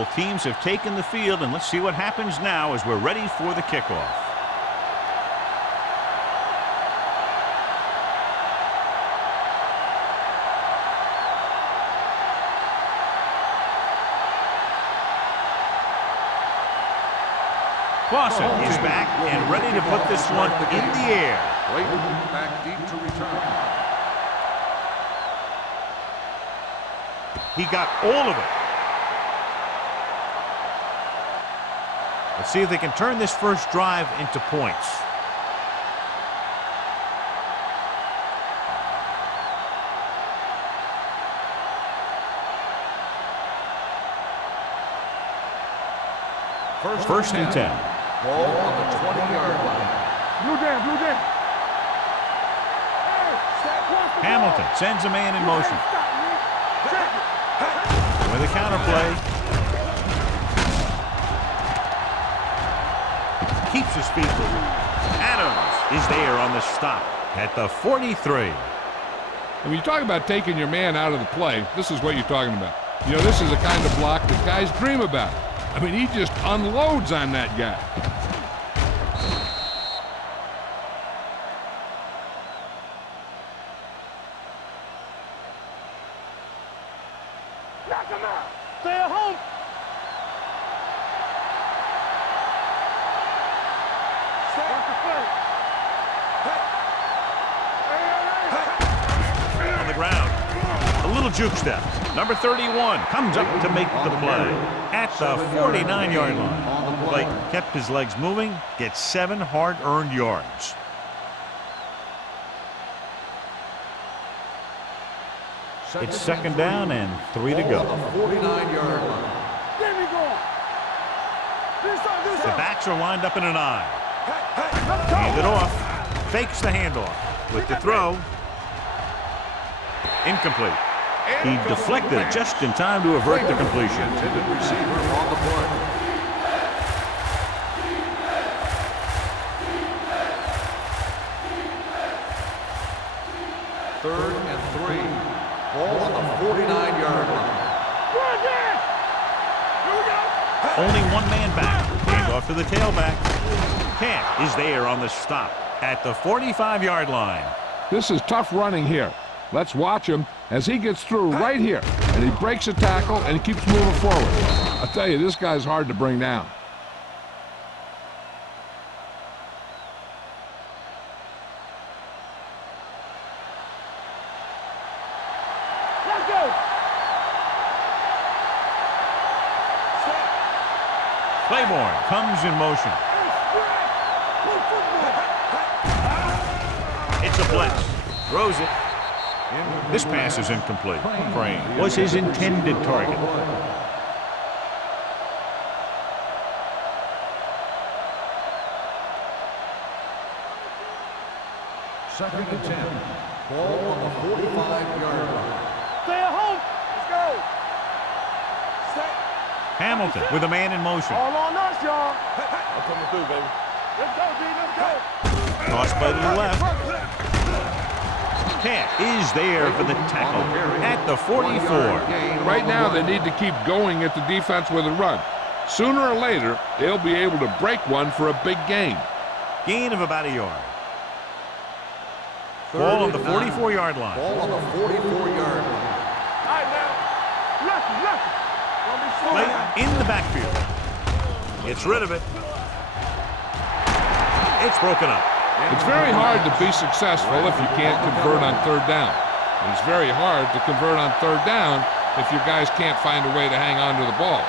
Both teams have taken the field, and let's see what happens now as we're ready for the kickoff. Clausen is back and ready to put this one in the air. Back deep to return. He got all of it. Let's see if they can turn this first drive into points. First and 10. Ball on the 20-yard line. Blue jam. Hamilton sends a man in motion. With a counter play. Keeps his feet moving. Adams is there on the stop at the 43. And when you talk about taking your man out of the play, this is what you're talking about. You know, this is the kind of block that guys dream about. I mean, he just unloads on that guy. Knock him out. Stay at home. On the ground. A little juke step. Number 31 comes up to make the play at the 49-yard line. Blake kept his legs moving, gets 7 hard-earned yards. It's second down and 3 to go. 49-yard line. There we go. The backs are lined up in an eye. Hand it off. Fakes the handoff. With the throw. Incomplete. He deflected it just in time to avert the completion. Intended receiver on the play. Third and 3. Ball on the 49-yard line. Only one man back. Hand off to the tailback. Camp is there on the stop at the 45-yard line. This is tough running here. Let's watch him as he gets through right here. And he breaks a tackle and he keeps moving forward. I'll tell you, this guy's hard to bring down. Let's go. Claiborne comes in motion. It's a blitz. Throws it. This pass is incomplete. Crane was his intended target. Second and 10. Ball on the 45-yard line. Stay at home. Let's go. Hamilton with a man in motion. All on us, y'all. I'm coming through, baby. Let's go, D. Let's go. Toss play to the left. Camp is there for the tackle at the 44. Right now, they need to keep going at the defense with a run. Sooner or later, they'll be able to break one for a big gain. Gain of about a yard. Ball on the 44-yard line. Ball on the 44-yard line. All right, now. Left. Don't be slow. Play in the backfield. Gets rid of it. It's broken up. It's very hard to be successful if you can't convert on third down. And it's very hard to convert on third down if your guys can't find a way to hang on to the ball.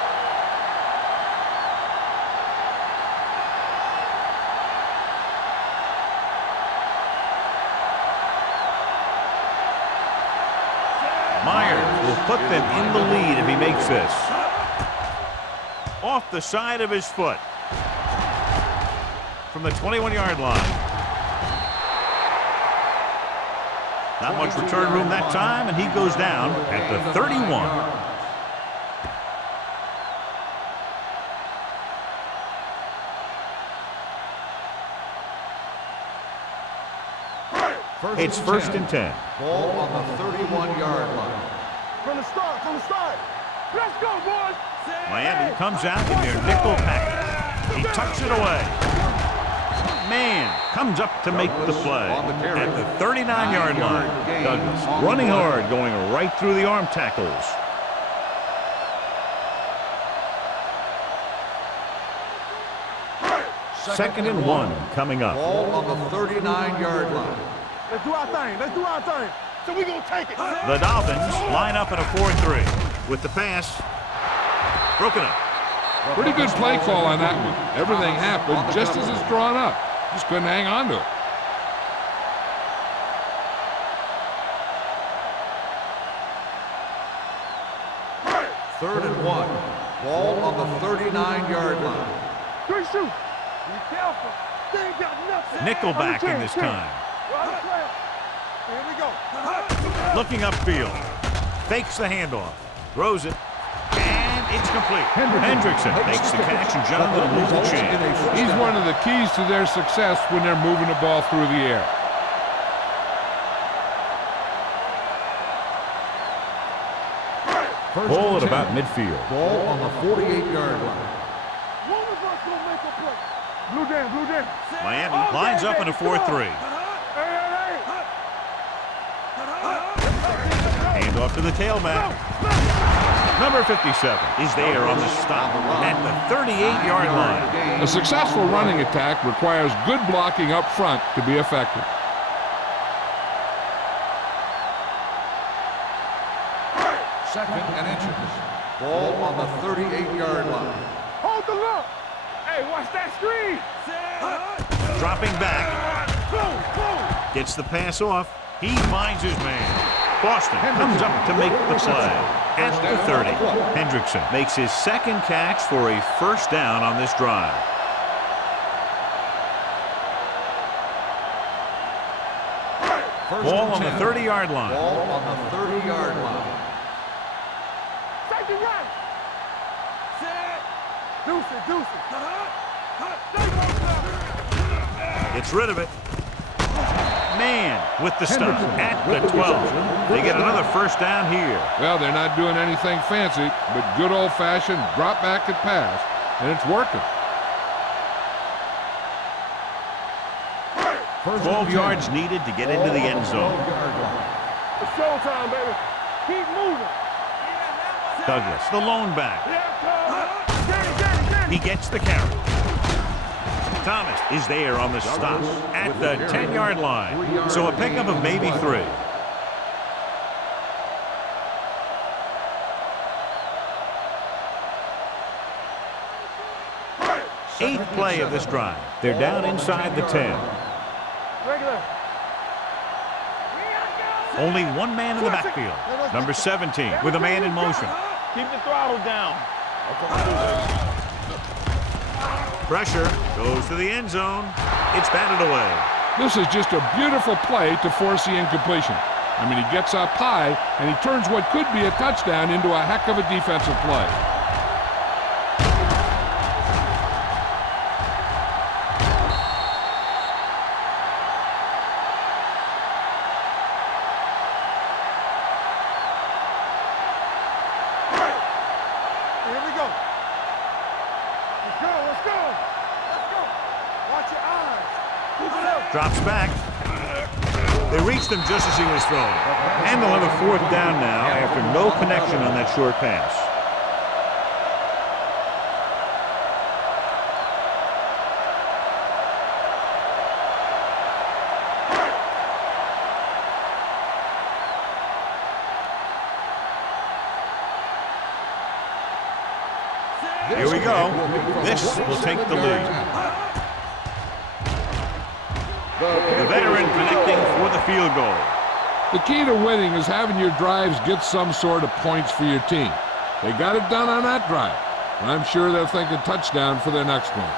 Myers will put them in the lead if he makes this. Off the side of his foot. From the 21-yard line. Not much return room that time, and he goes down at the 31. It's first and 10. Ball on the 31-yard line. From the start. Let's go, boys. Miami comes out in their nickel package. He tucks it away. Man comes up to make the play at the 39-yard line. Douglas running hard, going right through the arm tackles. Second and 1 coming up. Ball on the 39-yard line. Let's do our thing. Let's do our thing. So we're going to take it. The Dolphins line up in a 4-3 with the pass broken up. Pretty good play call on that one. Everything happened just as it's drawn up. Just couldn't hang on to it. Third and 1. Ball on the 39-yard line. Good shoot. Be careful. They ain't got nothing. Nickelback in this time. Here we go. Looking upfield. Fakes the handoff. Throws it. And it's complete. Hendrickson makes the catch, and John will move the chain. He's one of the keys to their success when they're moving the ball through the air. Ball at about midfield. Ball on the 48-yard line. One of us gonna make a play. Blue jam, blue jam. Miami lines up in a 4-3. Hand off to the tailback. Number 57 is there on the stop at the 38-yard line. A successful running attack requires good blocking up front to be effective. Second and inches. Ball on the 38-yard line. Hold the look. Hey, watch that screen. Dropping back. Gets the pass off. He finds his man. Boston comes up to make the play at the 30. Hendrickson makes his second catch for a first down on this drive. Ball on the 30-yard line. Ball on the 30-yard line. Take it right. Deuce it, deuce it. Gets rid of it. Man with the stop at the 12. They get another first down here. Well, they're not doing anything fancy, but good old-fashioned drop back and pass, and it's working. 12 yards needed to get into the end zone. It's showtime, baby. Keep moving. Douglas, the lone back. He gets the carry. Thomas is there on the stop at the 10-yard line. So a pickup of maybe 3. Eighth play of this drive. They're down inside the 10. Only one man in the backfield. Number 17 with a man in motion. Keep the throttle down. Pressure goes to the end zone. It's batted away. This is just a beautiful play to force the incompletion. I mean, he gets up high, and he turns what could be a touchdown into a heck of a defensive play. Here we go. Let's go, let's go. Let's go. Watch your eyes. Keep it up. Drops back. They reached him just as he was throwing. And they'll have a fourth down now after no connection on that short pass. Here we go. This will take the lead. The veteran connecting for the field goal. The key to winning is having your drives get some sort of points for your team. They got it done on that drive. I'm sure they'll think a touchdown for their next one.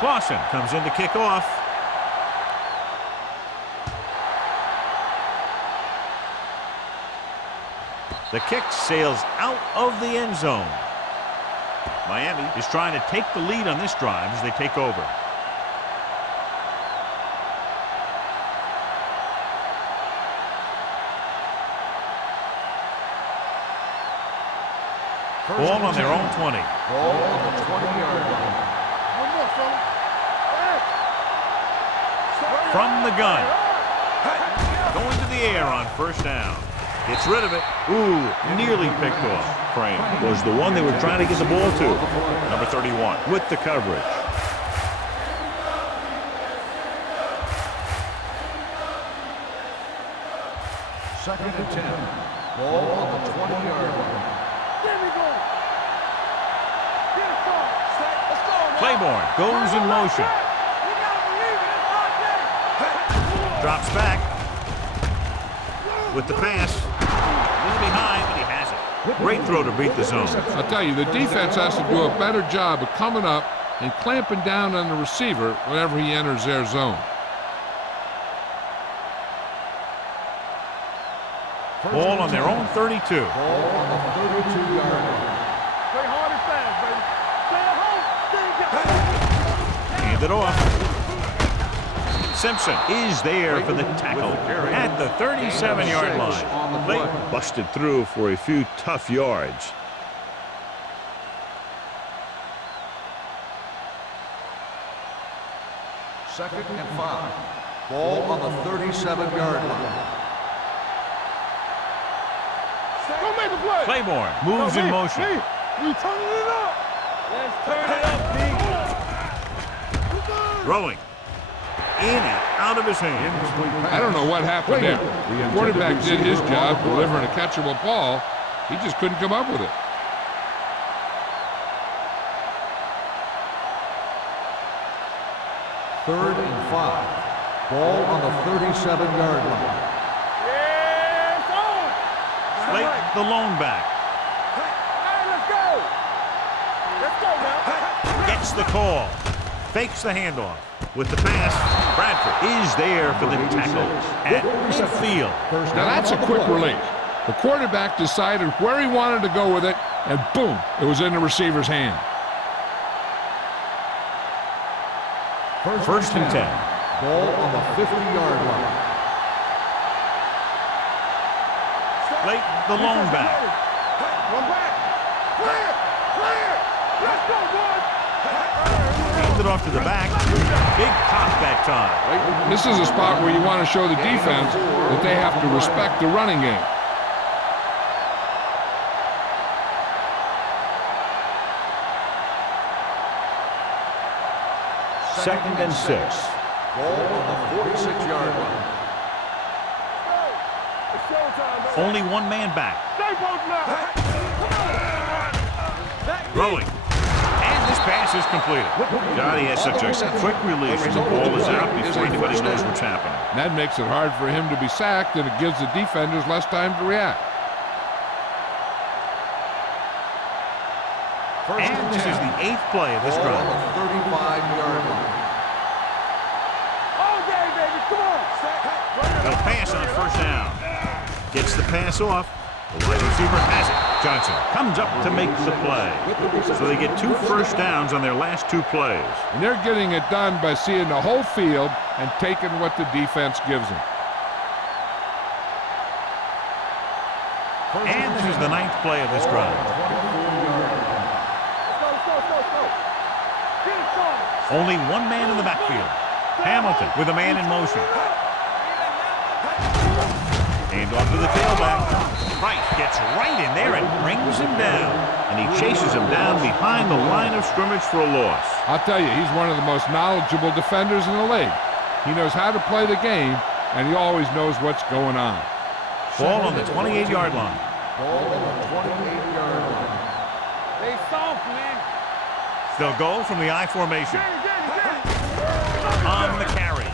Clausen comes in to kick off. The kick sails out of the end zone. Miami is trying to take the lead on this drive as they take over. Ball on their own 20. Ball on the 20-yard line. One more, fella. From the gun. Going to the air on first down. Gets rid of it. Ooh, nearly picked off. Frame was the one they were trying to get the ball to. Number 31 with the coverage. Second and 10. Ball on the 20-yard line. There we go. Get it started. Let's go now. Claiborne goes in motion. You gotta believe it. It's our day. Drops back. With the pass. A little behind, but he has it. Great throw to beat the zone. I'll tell you, the defense has to do a better job of coming up and clamping down on the receiver whenever he enters their zone. Ball on their own 32. Ball on the 32-yard line. Play hard and fast, baby. Stay at home. Stay Hand it off. Simpson is there for the tackle at the 37-yard line. They busted through for a few tough yards. Second and 5. Ball on the 37-yard line. Go make a play. Claiborne moves in motion. We turning it up. Let's turn it up, Throwing. In and out of his hands. I don't know what happened there. The quarterback did his job delivering a catchable ball. He just couldn't come up with it. Third and 5. Ball on the 37-yard line. Yeah, it's on. Slate the lone back. Hey, let's go. Let's go now. Gets the call. Fakes the handoff. With the pass, Bradford is there for the tackle at midfield. Now that's a quick release. The quarterback decided where he wanted to go with it, and boom, it was in the receiver's hand. First and 10. Ball on the 50-yard line. Slate the lone back. One back. Clear. Clear. Let's go, boys. Hands it off to the back. Big pop that time. This is a spot where you want to show the defense that they have to respect the running game. Second and 6. Ball on the 46-yard line. It's showtime, baby. Only one man back. Stay both now. Throwing. And this pass is completed. Johnny has such a quick release, and the ball is out before anybody knows what's happening. That makes it hard for him to be sacked, and it gives the defenders less time to react. And this is the 8th play of this Ball on drive. the 35-yard line. All day, baby. Come on. They'll pass on first down. Gets the pass off. The wide receiver has it. Johnson comes up to make the play. So they get 2 first downs on their last 2 plays. And they're getting it done by seeing the whole field and taking what the defense gives them. And this is the 9th play of this drive. Only one man in the backfield. Hamilton with a man in motion. Hand off to the tailback. Price gets right in there and brings him down. And he chases him down behind the line of scrimmage for a loss. I'll tell you, he's one of the most knowledgeable defenders in the league. He knows how to play the game, and he always knows what's going on. Ball on the 28-yard line. Ball on the 28-yard line. They soft, man. They'll go from the I formation. On the carry.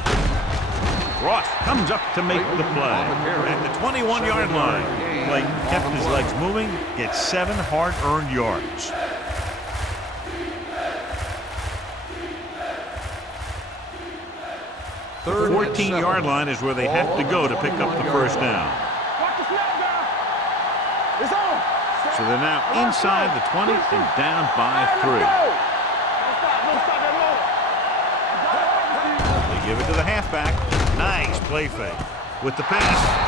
Ross comes up to make the play. At the 21-yard line, Blake kept his legs moving, gets 7 hard-earned yards. The 14-yard line is where they have to go to pick up the first down. Watch the snap, guys. It's So they're now inside the 20 and down by 3. They give it to the halfback. Nice play fake. With the pass,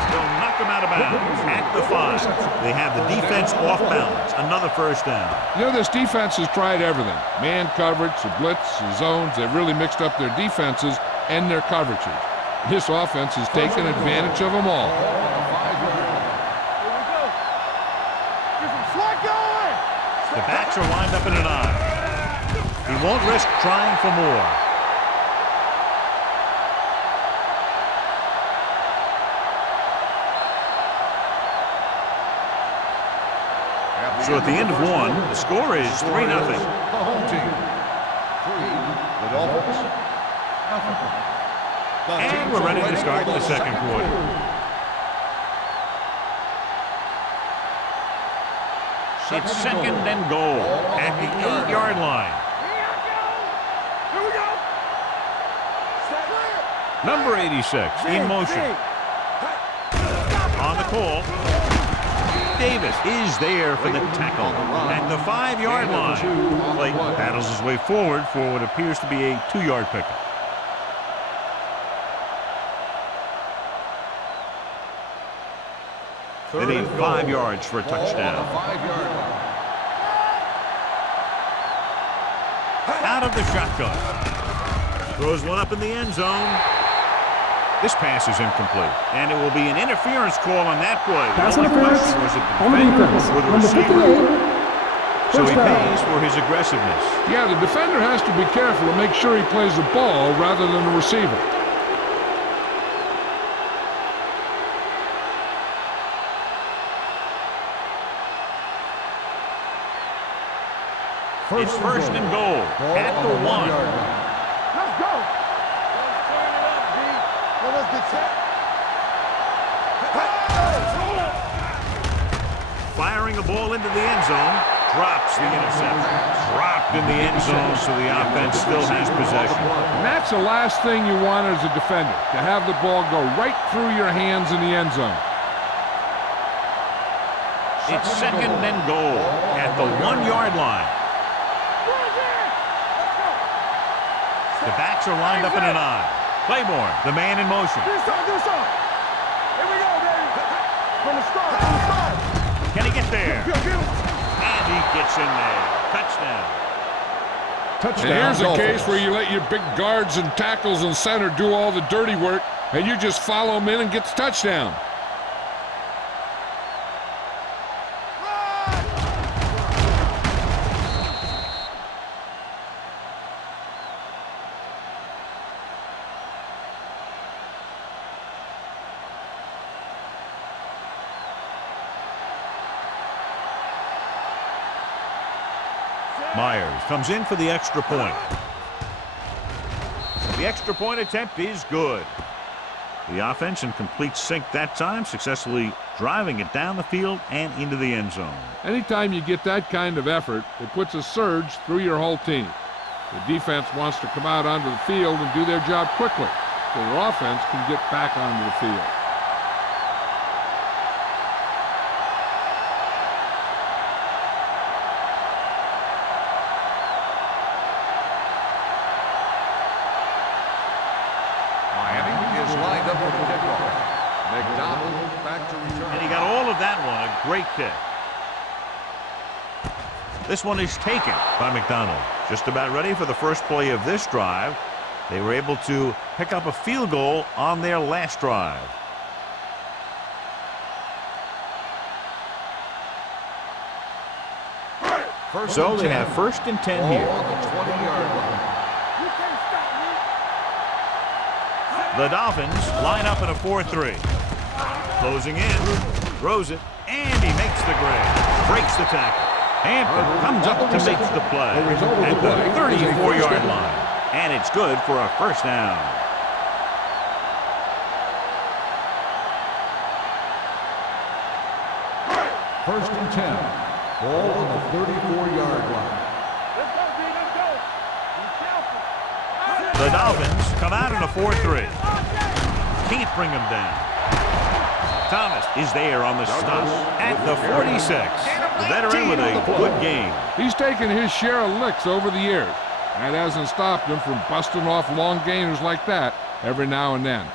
they'll knock them out of bounds. At the 5, they have the defense off balance. Another first down. You know, this defense has tried everything. Man coverage, the blitz, the zones. They've really mixed up their defenses and their coverages. This offense has taken advantage of them all. The backs are lined up in an I. He won't risk trying for more. So at the end of 1, the score is 3-0. The home team. 3, the Dolphins. And we're ready to start the second quarter. It's second and goal at the 8-yard line. Here we go. Number 86 in motion. On the call. Davis is there for the tackle at the 5-yard line. Clayton battles his way forward for what appears to be a 2-yard pickup. They need 5 yards for a touchdown. Out of the shotgun. Throws one up in the end zone. This pass is incomplete, and it will be an interference call on that play. Pass interference on the defense. Number 58. So he pays for his aggressiveness. Yeah, the defender has to be careful to make sure he plays the ball rather than the receiver. It's first and goal at the 1. Let's go. Turn it up, D. Let's get set. Firing a ball into the end zone. Drops the interception. Dropped in the end zone, so the offense still has possession. And that's the last thing you want as a defender, to have the ball go right through your hands in the end zone. It's second and goal at the 1-yard line. The backs are lined up in an I. Claiborne, the man in motion. Do something. Here we go, baby. From the start. Can he get there? And he gets in there. Touchdown. And here's a case where you let your big guards and tackles and center do all the dirty work, and you just follow them in and get the touchdown. Myers comes in for the extra point. The extra point attempt is good. The offense in complete sync that time, successfully driving it down the field and into the end zone. Anytime you get that kind of effort, it puts a surge through your whole team. The defense wants to come out onto the field and do their job quickly, so their offense can get back onto the field. Great kick. This one is taken by McDonald. Just about ready for the first play of this drive. They were able to pick up a field goal on their last drive. So they have first and 10 here. The Dolphins line up in a 4-3. Closing in, throws it, and he makes the grab. Breaks the tackle. Hampton comes up to make the play at the 34-yard line. And it's good for a first down. First and 10. Ball on the 34-yard line. Let's go, D. Let's go. Be careful. The Dolphins come out in a 4-3. Can't bring him down. Thomas is there on the stop at the 46. The veteran with a good game. He's taken his share of licks over the years. That hasn't stopped him from busting off long gainers like that every now and then.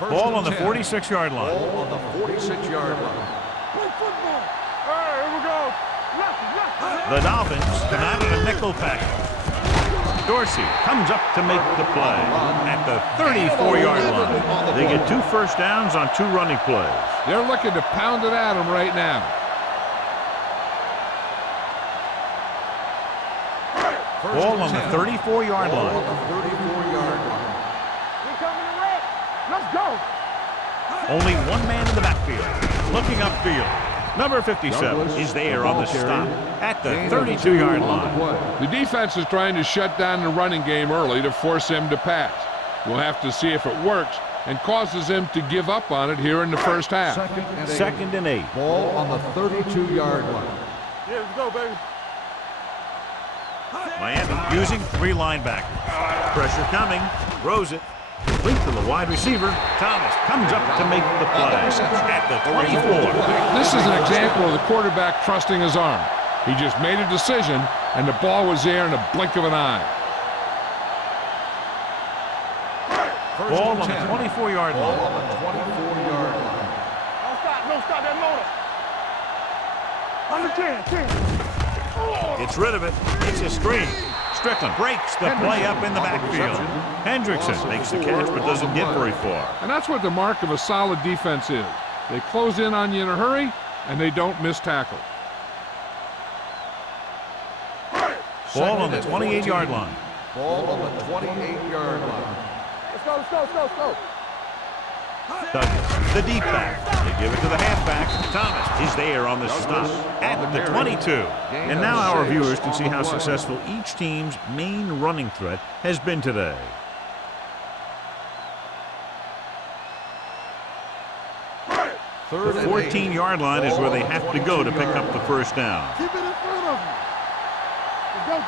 Ball on the 46-yard line. Ball on the 46-yard line. Play football. All right, here we go. Left. The Dolphins come out in a nickel package. Dorsey comes up to make the play at the 34-yard line. They get 2 first downs on 2 running plays. They're looking to pound it at him right now. Ball on the 34-yard Ball line. on the 34-yard line. We coming to rep. Let's go. Only 1 man in the backfield. Looking upfield. Number 57 is there on the stop at the 32-yard line. The defense is trying to shut down the running game early to force him to pass. We'll have to see if it works and causes him to give up on it here in the first half. Second and 8. Ball on the 32-yard line. Yeah, let's go, baby. Miami using 3 linebackers. Pressure coming. Throws it. Complete to the wide receiver. Thomas comes up to make the play at the 24. This is an example of the quarterback trusting his arm. He just made a decision, and the ball was there in a blink of an eye. Ball on the 24-yard Ball line. on the 24-yard line. Don't stop that motor. Under 10. Gets rid of it. It's a screen. Strickland breaks the play up in the backfield. Hendrickson makes the catch but doesn't get very far. And that's what the mark of a solid defense is. They close in on you in a hurry, and they don't miss tackle. Ball on the 28-yard line. Ball on the 28-yard line. Let's go. Douglas, the deep back. They give it to the halfback. Thomas is there on the stop at the 22. And now our viewers can see how successful each team's main running threat has been today. The 14-yard line is where they have to go to pick up the first down. Keep it in front of him. Let's go,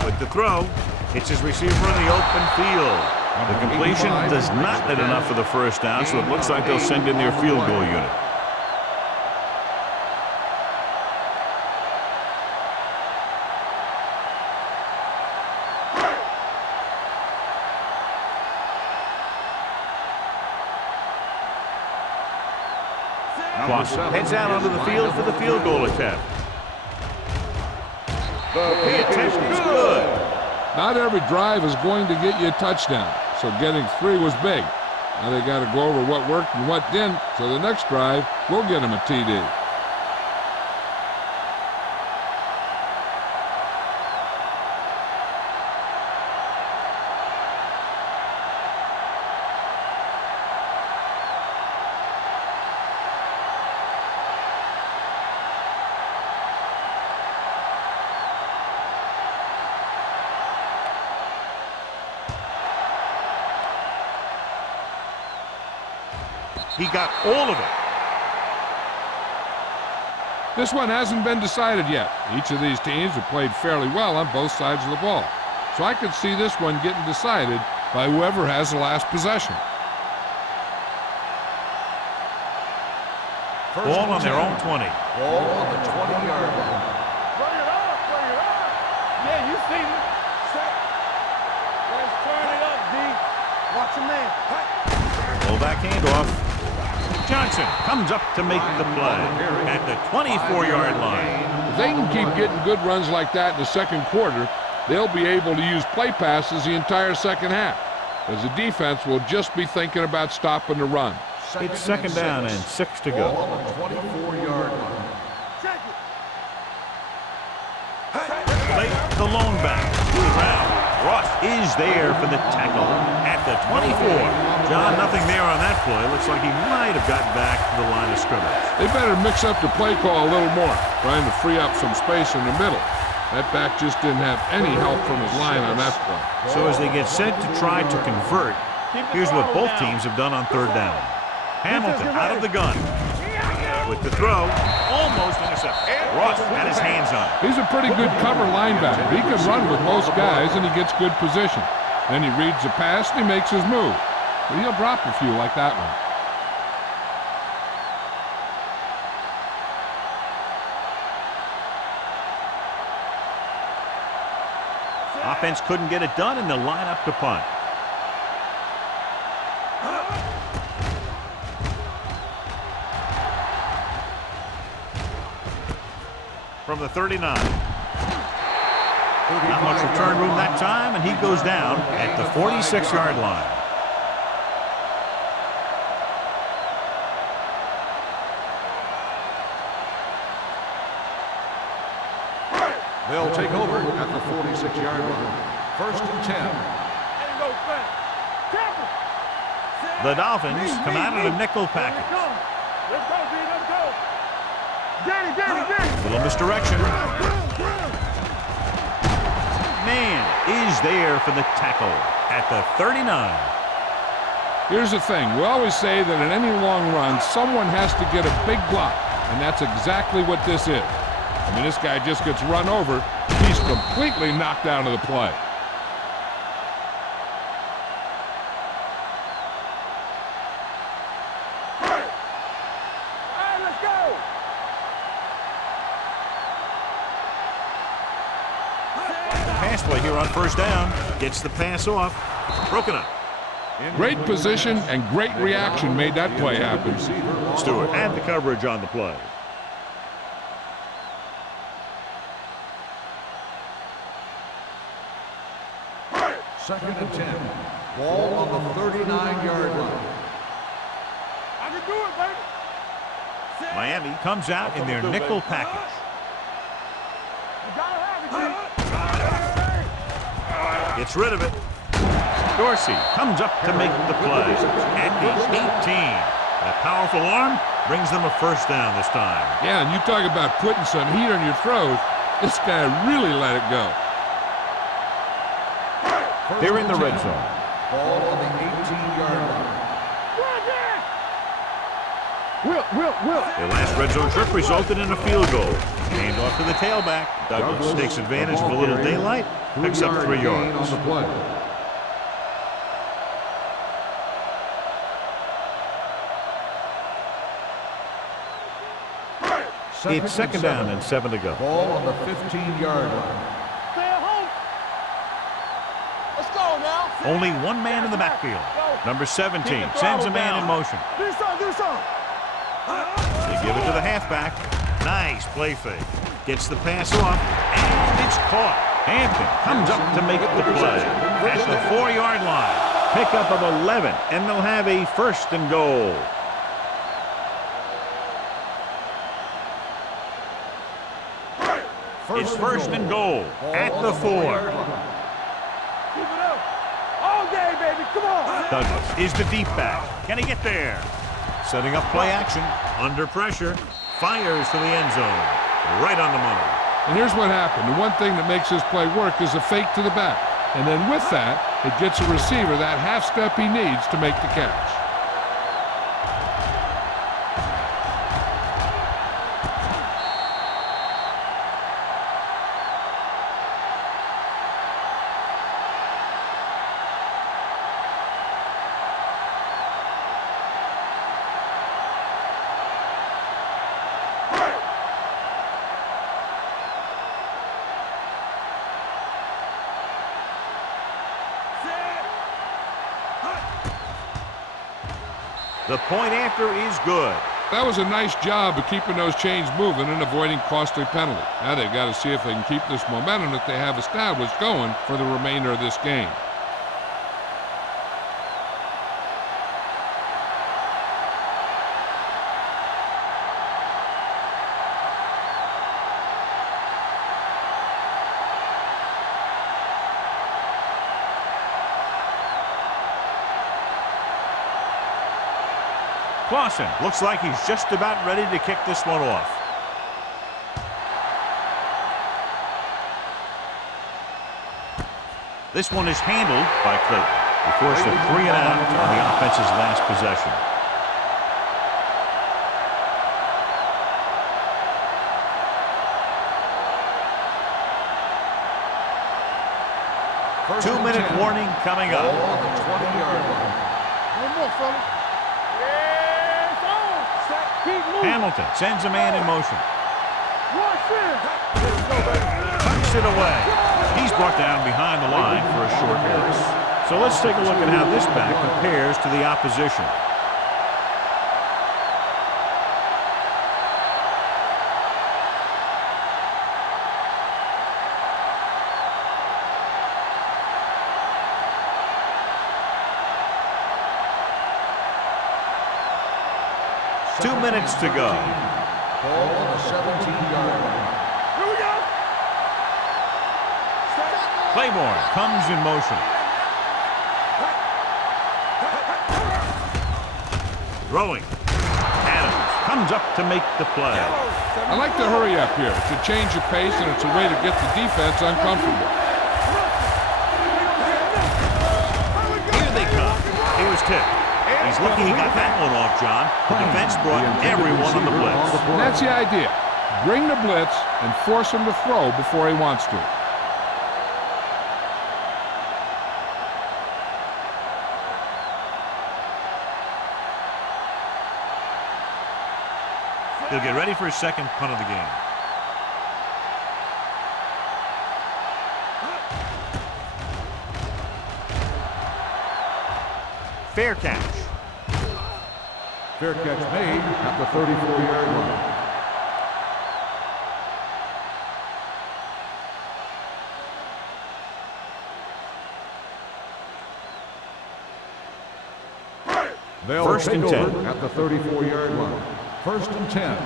D. With the throw, it's his receiver in the open field. The completion does not net enough for the first down, so it looks like they'll send in their field goal unit. Clausen heads out onto the field for the field goal attempt. The attempt is good. Not every drive is going to get you a touchdown, so getting 3 was big. Now they got to go over what worked and what didn't, so the next drive will get them a TD. He got all of it. This one hasn't been decided yet. Each of these teams have played fairly well on both sides of the ball. So I could see this one getting decided by whoever has the last possession. Ball on their own 20. Ball on the 20-yard line. Bring it up. Yeah, you see me. Let's turn it up, D. Watch your man. Fullback handoff. Johnson comes up to make the play at the 24-yard line. If they can keep getting good runs like that in the second quarter, they'll be able to use play passes the entire second half, as the defense will just be thinking about stopping the run. It's second down and 6 to Ball go. on the 24-yard line. Check it. Play the lone back. To the ground. Ross is there for the tackle at the 24. John, nothing there on that play. Looks like he might have gotten back to the line of scrimmage. They better mix up the play call a little more, trying to free up some space in the middle. That back just didn't have any help from his line on that play. So as they get set to try to convert, here's what both teams have done on third down. Hamilton out of the gun. With the throw, almost intercepted. Ross had his hands on it. He's a pretty good cover linebacker. He can run with most guys, and he gets good position. Then he reads the pass, and he makes his move. But he'll drop a few like that one. Offense couldn't get it done, and they'll line up to punt. From the 39. Not much return room that time, and he goes down at the 46-yard line. They'll take over at the 46-yard line. 1st and 10. The Dolphins come out in a nickel package. Let's go, B. Let's go. Danny. Little misdirection. Man is there for the tackle at the 39. Here's the thing. We always say that in any long run, someone has to get a big block, and that's exactly what this is. I mean, this guy just gets run over. He's completely knocked out of the play. Pass play here on 1st down. Gets the pass off. Broken up. Great position and great reaction made that play happen. Stewart had the coverage on the play. Second and 10. Ball on the 39-yard line. I can do it, baby. Miami comes out in their nickel package. You gotta have it, Gets rid of it. Dorsey comes up to make the play at the 18. That powerful arm brings them a 1st down this time. Yeah, and you talk about putting some heat on your throws. This guy really let it go. They're in the red zone. Ball on the 18-yard line. Will. Their last red zone trip resulted in a field goal. Hand off to the tailback. Douglas takes advantage of a little daylight, picks up 3 yards. On the play. It's 2nd down and 7 to go. Ball on the 15-yard line. Stay at home. Let's go now. Only one man in the backfield. Number 17 sends a man in motion. Do something. They give it to the halfback. Nice play fake. Gets the pass off, and it's caught. Hampton comes up to make the play at the 4-yard line. Pickup of 11, and they'll have a 1st and goal. It's 1st and goal at the 4. Keep it up. All day, baby. Come on. Douglas is the deep back. Can he get there? Setting up play action. Under pressure. Fires to the end zone. Right on the money. And here's what happened. The one thing that makes this play work is a fake to the back. And then with that, it gets a receiver that half step he needs to make the catch. The point after is good. That was a nice job of keeping those chains moving and avoiding costly penalty. Now they've got to see if they can keep this momentum that they have established going for the remainder of this game. Clausen looks like he's just about ready to kick this one off. This one is handled by Clayton. He forced a 3 and out on the offense's last possession. First 2-minute and 10. warning coming Ball up. on the 20-yard line. One more, fella. It's on. Keep moving. Hamilton sends a man in motion. Watch this. Let's go, baby. takes it away. He's brought down behind the line for a short loss. So let's take a look at how this back compares to the opposition. Two minutes to go. Ball on the 17-yard line. Here we go. Claiborne comes in motion. Throwing. Adams comes up to make the play. I like to hurry up here. It's a change of pace, and it's a way to get the defense uncomfortable. Here they come. He was tipped. He's lucky he got that one off, John. The defense brought everyone on the blitz. And that's the idea. Bring the blitz and force him to throw before he wants to. He'll get ready for his second punt of the game. Fair catch. Fair catch made at the 34-yard line. They'll First take and over 10. at the 34-yard line. First and 10.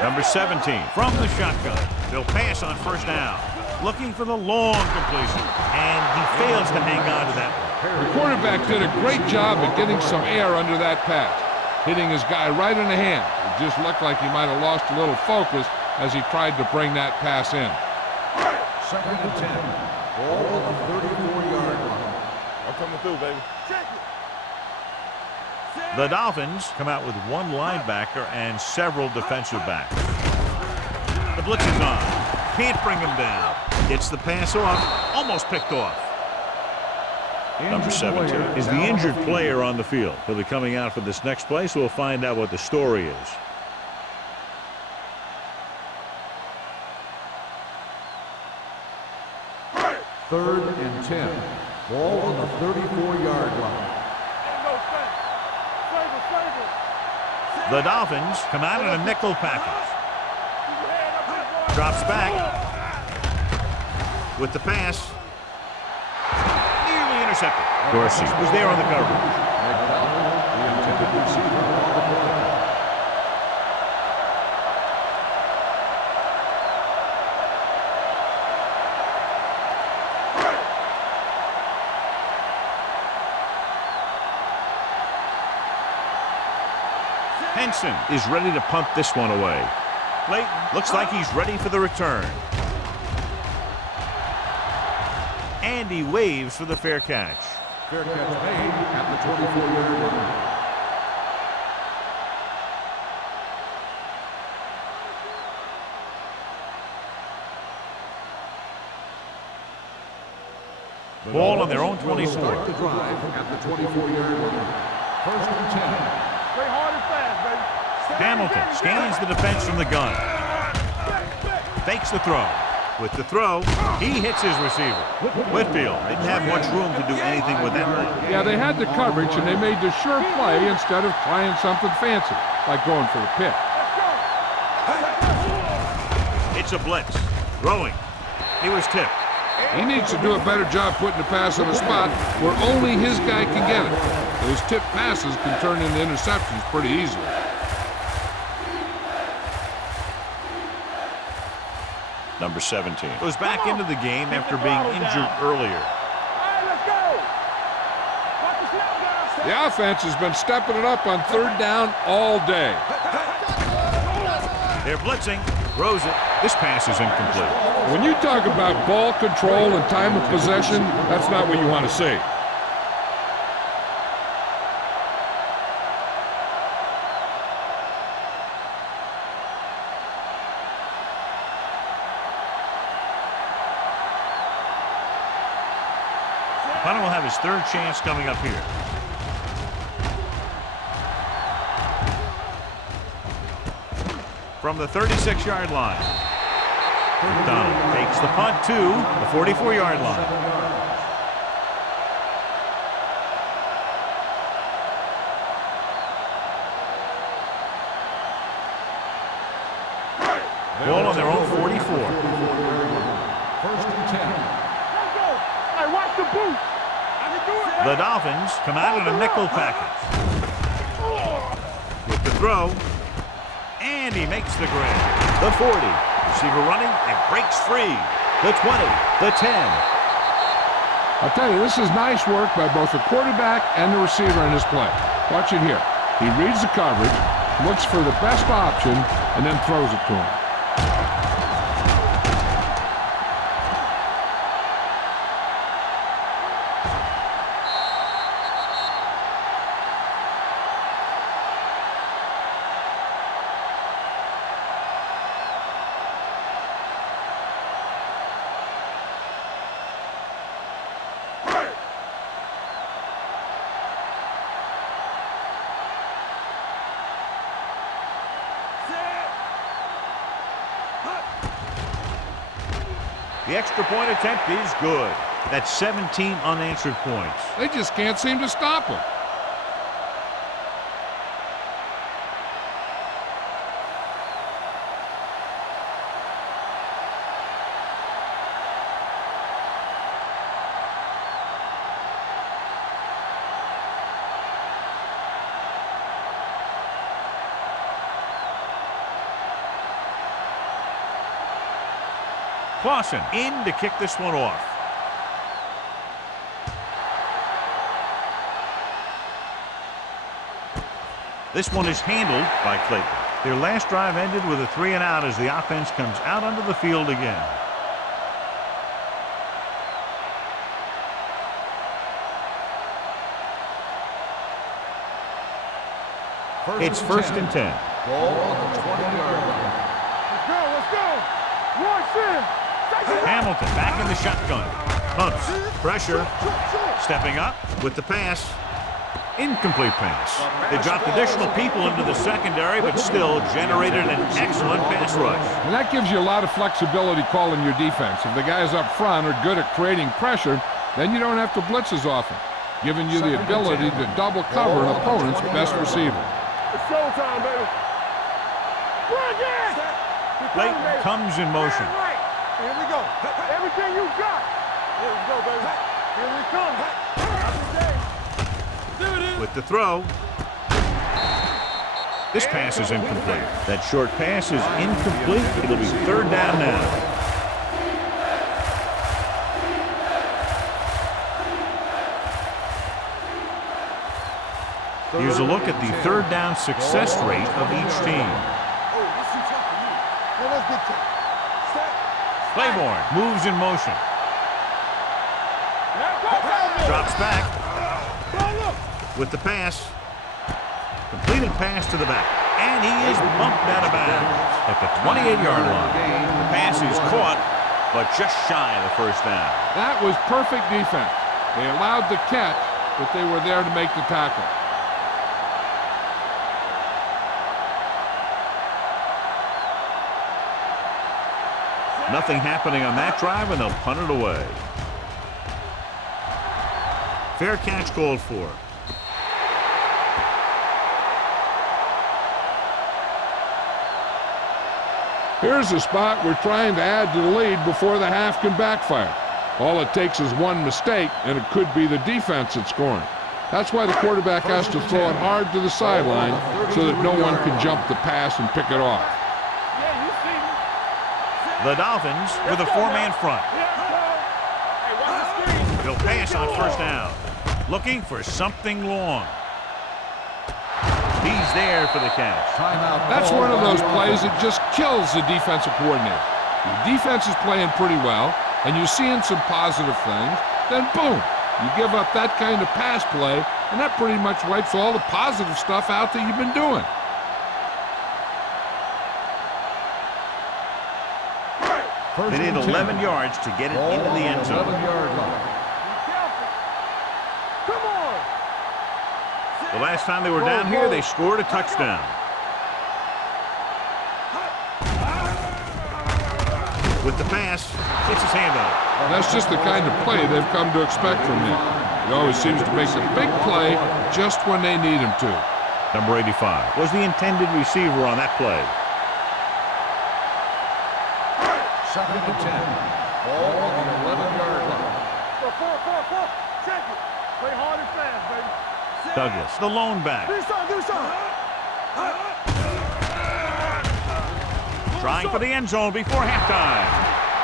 Number 17 from the shotgun. They'll pass on first down. Looking for the long completion. And he fails to hang on to that one. The quarterback did a great job at getting some air under that pass, hitting his guy right in the hand. It just looked like he might have lost a little focus as he tried to bring that pass in. Second and 10. Ball on the 34-yard line. I'm coming through, baby. The Dolphins come out with one linebacker and several defensive backs. The blitz is on. Can't bring him down. Gets the pass off. Almost picked off. Number 17 is the injured player on the field. He'll be coming out for this next play, so we'll find out what the story is. Third and 10. Ball on the 34-yard line. The Dolphins come out in a nickel package. Drops back with the pass. Nearly intercepted. Dorsey was there on the coverage. The intended receiver on the play. Henson is ready to punt this one away. Clayton looks like he's ready for the return. And he waves for the fair catch. Fair catch made at the 24-yard line. Ball on their own 24. Start the drive at the 24-yard line. First and 10. Play hard and fast, baby. Hamilton scans the defense from the gun. Fakes the throw. With the throw, he hits his receiver. Whitfield didn't have much room to do anything with that one. Yeah, they had the coverage, and they made the sure play instead of trying something fancy, like going for the pick. It's a blitz. Throwing. He was tipped. He needs to do a better job putting the pass on a spot where only his guy can get it. Those tipped passes can turn into interceptions pretty easily. Number 17 goes back into the game after being injured earlier. The offense has been stepping it up on third down all day. They're blitzing. Throws it. This pass is incomplete. When you talk about ball control and time of possession, that's not what you want to see. Punter will have his third chance coming up here. from the 36-yard line. McDonald takes the punt to the 44-yard line. Ball on their own 44. First and 10. Hey, watch the boot. I can do it. The Dolphins come out in a nickel package. With the throw, and he makes the grab. The 40. Receiver running and breaks free. The 20. The 10. I'll tell you, this is nice work by both the quarterback and the receiver in his play. Watch it here. He reads the coverage, looks for the best option, and then throws it to him. The extra point attempt is good. That's 17 unanswered points. They just can't seem to stop him. Clausen in to kick this one off. This one is handled by Clayton. Their last drive ended with a 3-and-out as the offense comes out onto the field again. It's first and 10. Ball on the 20-yard line. Let's go. Royce in. Hamilton back in the shotgun. Hunts. Pressure. Stepping up with the pass. Incomplete pass. They dropped additional people into the secondary, but still generated an excellent pass rush. And that gives you a lot of flexibility calling your defense. If the guys up front are good at creating pressure, then you don't have to blitz as often, giving you the ability to double cover an opponent's best receiver. It's showtime, baby. Bring it! Clayton comes in motion. Here we go. Everything you got. Here we go, baby. Here we come. With the throw. This pass is incomplete. That short pass is incomplete. It'll be third down now. Here's a look at the third down success rate of each team. Claiborne moves in motion. Drops back. With the pass. Completed pass to the back. And he is bumped out of bounds at the 28-yard line. The pass is caught, but just shy of the first down. That was perfect defense. They allowed the catch, but they were there to make the tackle. Nothing happening on that drive, and they'll punt it away. Fair catch called for. Here's a spot we're trying to add to the lead before the half can backfire. All it takes is one mistake, and it could be the defense that's scoring. That's why the quarterback has to throw it hard to the sideline so that no one can jump the pass and pick it off. The Dolphins with a four-man front. They'll pass on first down. Looking for something long. He's there for the catch. That's one of those plays that just kills the defensive coordinator. The defense is playing pretty well, and you're seeing some positive things. Then boom, you give up that kind of pass play, and that pretty much wipes all the positive stuff out that you've been doing. They need 11 yards to get it into the end zone. 11-yard line. Come on. The last time they were down here, they scored a touchdown. With the pass, gets his hand on it. That's just the kind of play they've come to expect from him. He always seems to make a big play just when they need him to. Number 85 was the intended receiver on that play. 2nd and 10. Ball on the 11-yard line. Four. Check it. Play hard and fast, baby. Douglas, the lone back. Do something. Trying for the end zone before halftime.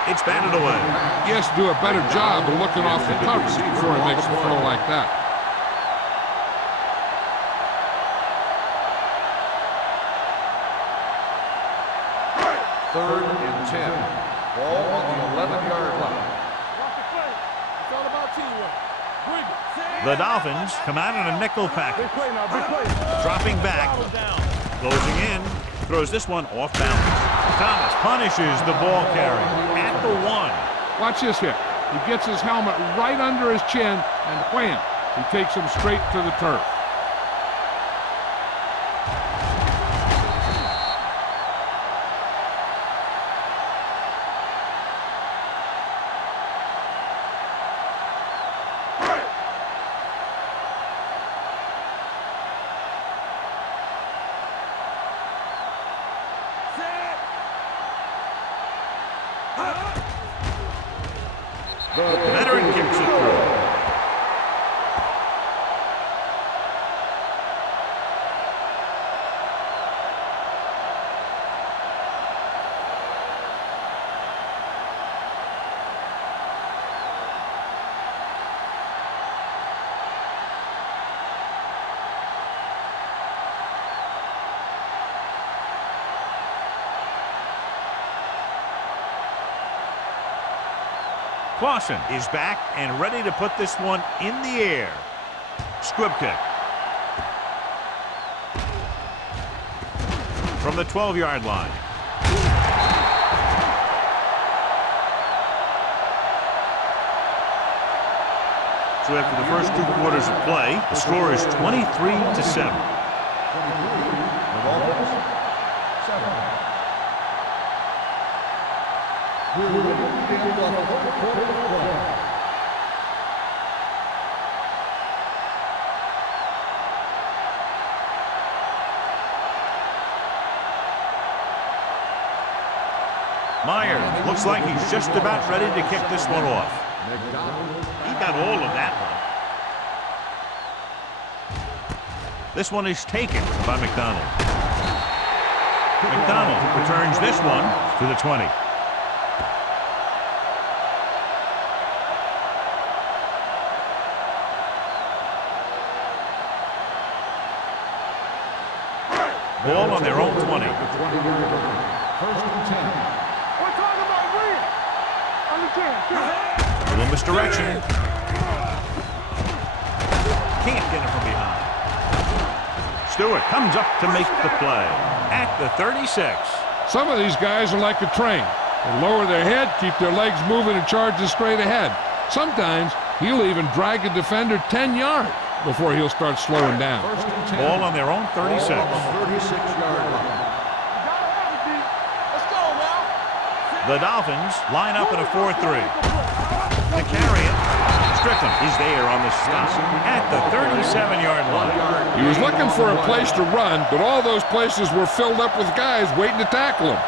It's batted away. He has to do a better job of looking off the coverage before he makes a throw like that. Third and 10. Ball on the 11-yard line. Watch the play. It's all about teamwork. Bring it. The Dolphins come out in a nickel package. Big play now, big play. Dropping back. Closing in. Throws this one off balance. Thomas punishes the ball carrier at the 1. Watch this hit. He gets his helmet right under his chin, and wham, he takes him straight to the turf. The veteran kicks it through. Clausen is back and ready to put this one in the air. Squib kick. From the 12-yard line. So after the first 2 quarters of play, the score is 23-7. Myers looks like he's just about ready to kick this one off. He got all of that one. This one is taken by McDonald. McDonald returns this one to the 20. Ball on their own 20. First and 10. We're talking about win. On the 10. Little misdirection. Can't get it from behind. Stewart comes up to make the play at the 36. Some of these guys are like a train. They lower their head, keep their legs moving, and charge straight ahead. Sometimes he'll even drag a defender 10 yards before he'll start slowing down. First and 10. Ball on their own 36. Ball on the 36-yard line. Let's go now. The Dolphins line up in a 4-3. To carry it, Strickland is there on the stop at the 37-yard line. He was looking for a place to run, but all those places were filled up with guys waiting to tackle him.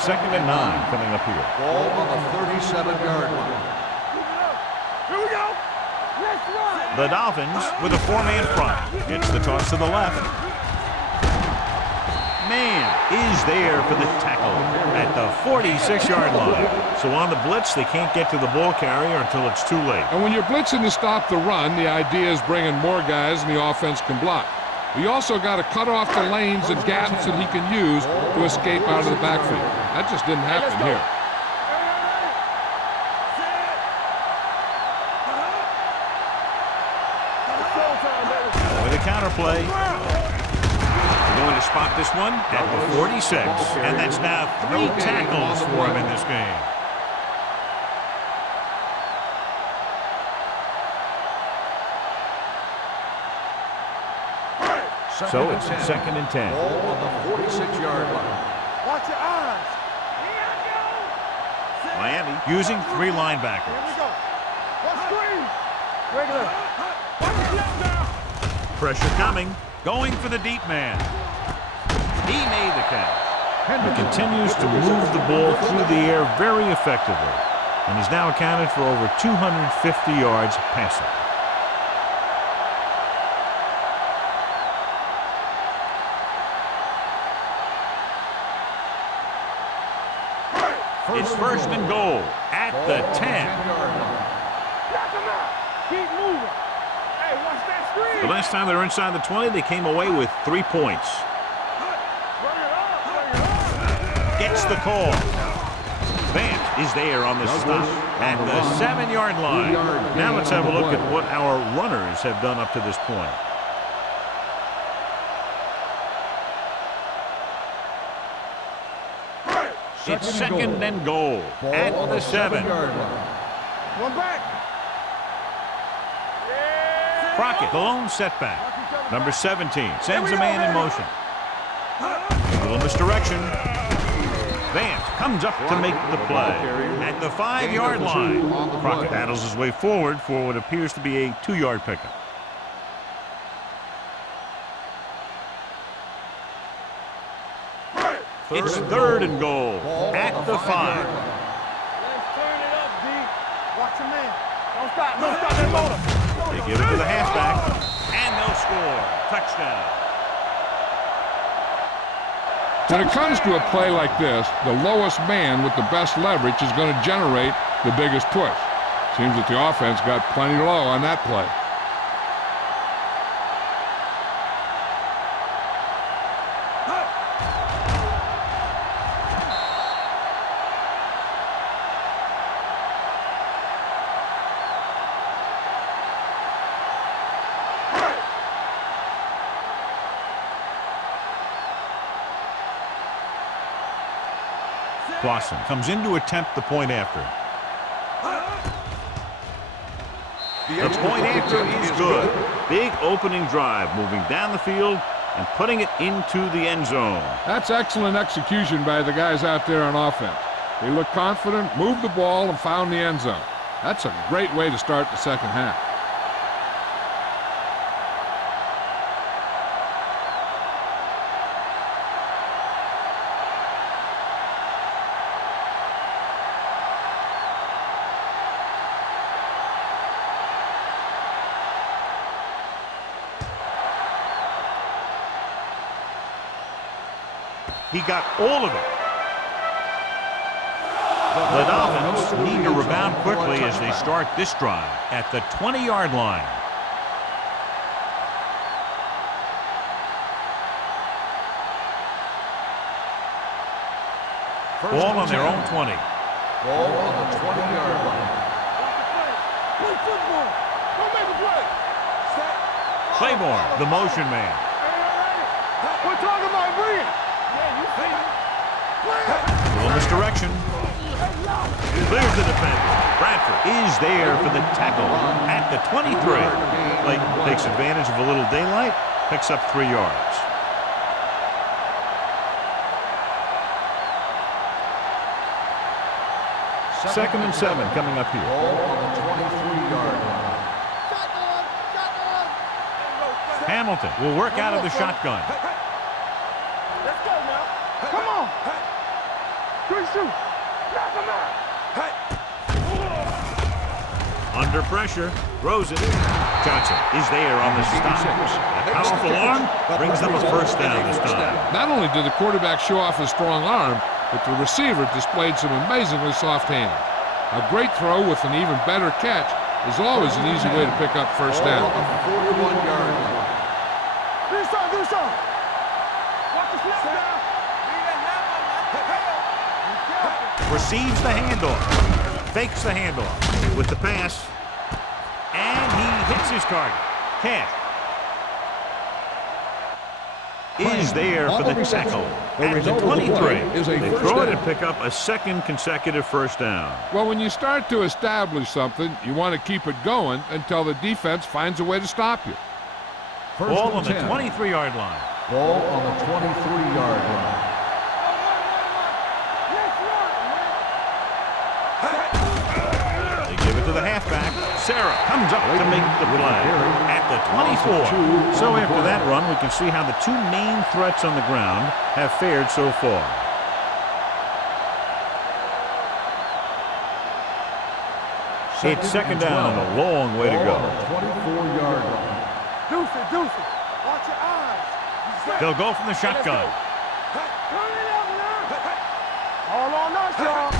Second and 9 coming up here. Ball on the 37-yard line. Here we go. Let's run. The Dolphins with a 4-man front. Gets the toss to the left. Man is there for the tackle at the 46-yard line. So on the blitz, they can't get to the ball carrier until it's too late. And when you're blitzing to stop the run, the idea is bringing more guys and the offense can block. We also got to cut off the lanes and gaps that he can use to escape out of the backfield. That just didn't happen here. With a counter play. They're going to spot this one at the 46. And that's now 3 tackles for him in this game. So it's 2nd and 10. Ball on the 46-yard line. Watch your eyes. Miami using 3 Here linebackers. we go. Watch screen. Regular. Pressure coming. Going for the deep man. He made the catch. He continues to move the ball through the air very effectively. And he's now accounted for over 250 yards passing. It's 1st and goal at the 10. Knock him out. Keep moving. Hey, watch that screen. The last time they were inside the 20, they came away with 3 points. Bring it up. Bring it up. Gets the call. Vance is there on the stop at the 7-yard line. Now let's have a look at what our runners have done up to this point. It's 2nd and goal at the 7. One back. Crockett, the lone setback. Number 17 sends a man in motion. A little misdirection. Vance comes up to make the play at the 5-yard line. Crockett battles his way forward for what appears to be a 2-yard pickup. It's 3rd and goal at the 5. Let's turn it up, D. Watch your man. Don't stop. Don't stop that motor. They give it to the halfback, and they'll score. Touchdown. When it comes to a play like this, the lowest man with the best leverage is going to generate the biggest push. Seems that the offense got plenty low on that play. Clausen comes in to attempt the point after. The point after is good. Big opening drive, moving down the field and putting it into the end zone. That's excellent execution by the guys out there on offense. They looked confident, moved the ball, and found the end zone. That's a great way to start the second half. He got all of it. The Dolphins need to rebound quickly as they start this drive at the 20-yard line. Ball on their own 20. Ball on the 20-yard line. Play football. Don't make a play. Claymore, the motion man. We're talking about bring it. A little misdirection. Clears the defender. Bradford is there for the tackle at the 23. Blake takes advantage of a little daylight, picks up 3 yards. Second and 7 coming up here. Ball on the 23-yard line. Hamilton will work out of the shotgun. Let's go now. Come on. Good shoot. Knock him out. Under pressure, throws it. Johnson is there on the stop. A powerful arm brings them a first down this time. Not only did the quarterback show off his strong arm, but the receiver displayed some amazingly soft hands. A great throw with an even better catch is always an easy way to pick up first down. Ball on the 41-yard line. Do something. Watch the snap now. Receives the handoff. Fakes the handoff with the pass. And he hits his target. Cash is there for the tackle at the 23. They throw it and pick up a second consecutive first down. Well, when you start to establish something, you want to keep it going until the defense finds a way to stop you. Ball on the 10. 23-yard line. Ball on the 23-yard line. They give it to the halfback. Sarah comes up to make the play at the 24. So after that run, we can see how the two main threats on the ground have fared so far. It's second down and a long way to go. 24-yard line. Deuce it, deuce it. Watch your eyes. They'll go from the shotgun. Turn it up now. All on us, y'all.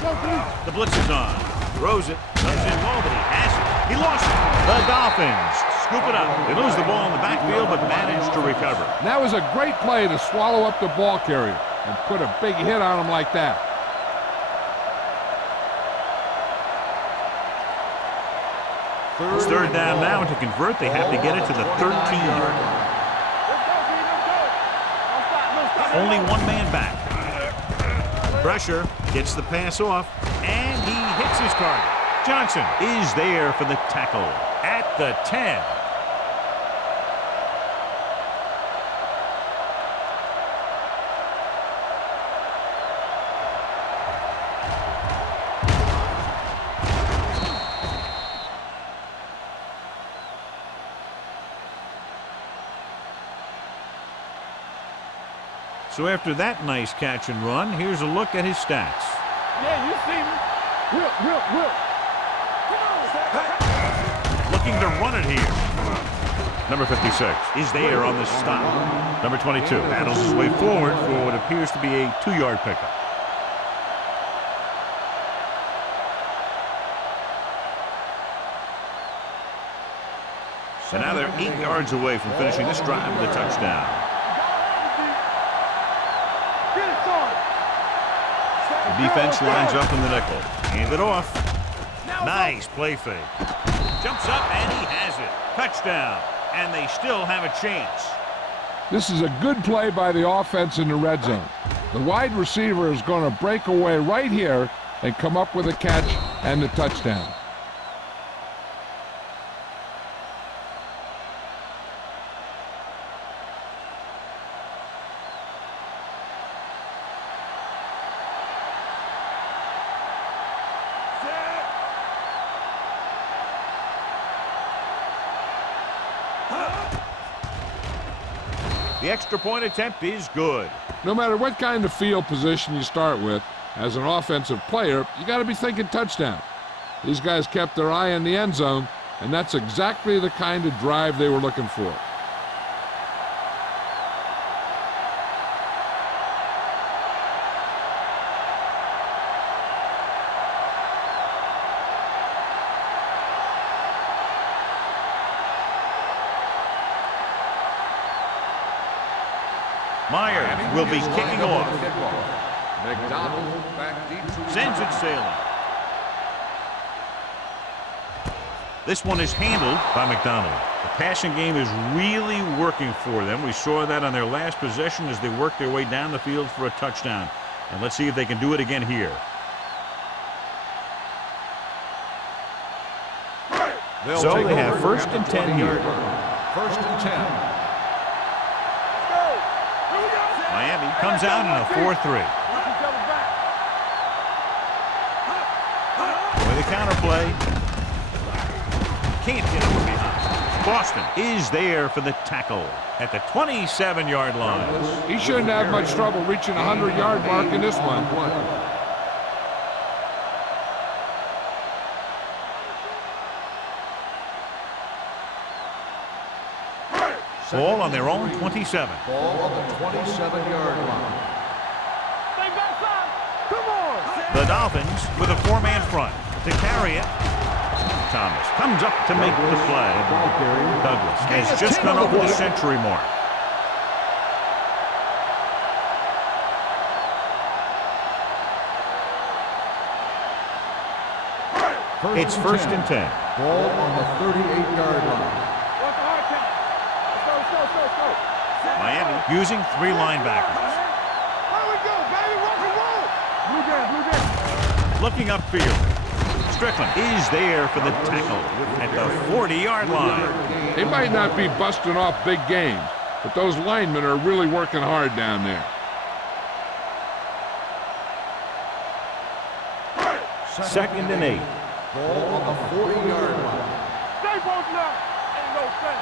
Go, please. The blitz is on. Throws it. Comes in low, but he has it. He lost it. The Dolphins scoop it up. They lose the ball in the backfield, but manage to recover. That was a great play to swallow up the ball carrier and put a big hit on him like that. It's third down now, and to convert, they have to get it to the 13. Only one man back. Pressure, gets the pass off, and he hits his target. Johnson is there for the tackle at the 10. So after that nice catch and run, here's a look at his stats. Yeah, you see me. Will. Looking to run it here. Number 56 is there on the stop. Number 22 battles his way forward for what appears to be a 2-yard pickup. So now they're 8 yards away from finishing this drive with a touchdown. The defense lines up in the nickel. Hand it off. Nice play fake. Jumps up and he has it. Touchdown. And they still have a chance. This is a good play by the offense in the red zone. The wide receiver is going to break away right here and come up with a catch and the touchdown. The extra point attempt is good. No matter what kind of field position you start with, as an offensive player, you got to be thinking touchdown. These guys kept their eye on the end zone, and that's exactly the kind of drive they were looking for. Myers will be kicking off. McDonald back deep to Sends it sailing. This one is handled by McDonald. The passing game is really working for them. We saw that on their last possession as they worked their way down the field for a touchdown. And let's see if they can do it again here. So they have first and 10 here. First and 10. Miami comes out in a 4-3. With a counterplay. Can't get him behind. Boston is there for the tackle at the 27-yard line. He shouldn't have much trouble reaching the 100-yard mark in this one. Ball on their own 27. Ball on the 27-yard line. Come on. The Dolphins with a 4-man front to carry it. Thomas comes up to make the play. Douglas has just gone over the century mark. It's first and 10. Ball on the 38-yard line. Miami using 3 linebackers. Here we go, baby. Rock and roll. Blue down. Looking upfield. Strickland is there for the tackle at the 40-yard line. They might not be busting off big games, but those linemen are really working hard down there. Second and 8. Ball on the 40-yard line. Stay posted up. Ain't no thing.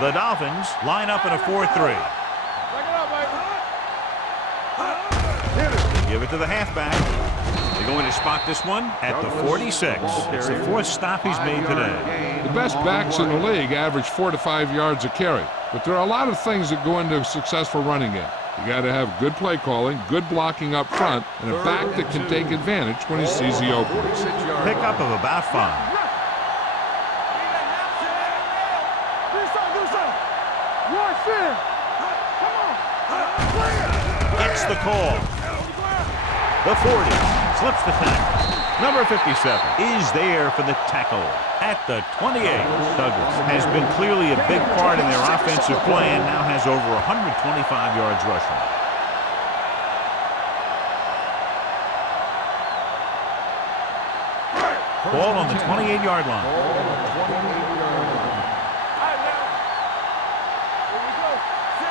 The Dolphins line up in a 4-3. Back it up, baby. They give it to the halfback. They're going to spot this one at the 46. It's the 4th stop he's made today. The best backs in the league average 4 to 5 yards a carry, but there are a lot of things that go into a successful running game. You got to have good play calling, good blocking up front, and a back that can take advantage when he sees the opening. Pickup of about 5. Gets the call. The 40 slips the tackle. Number 57 is there for the tackle at the 28. Douglas has been clearly a big part in their offensive play and now has over 125 yards rushing. Ball on the 28-yard line.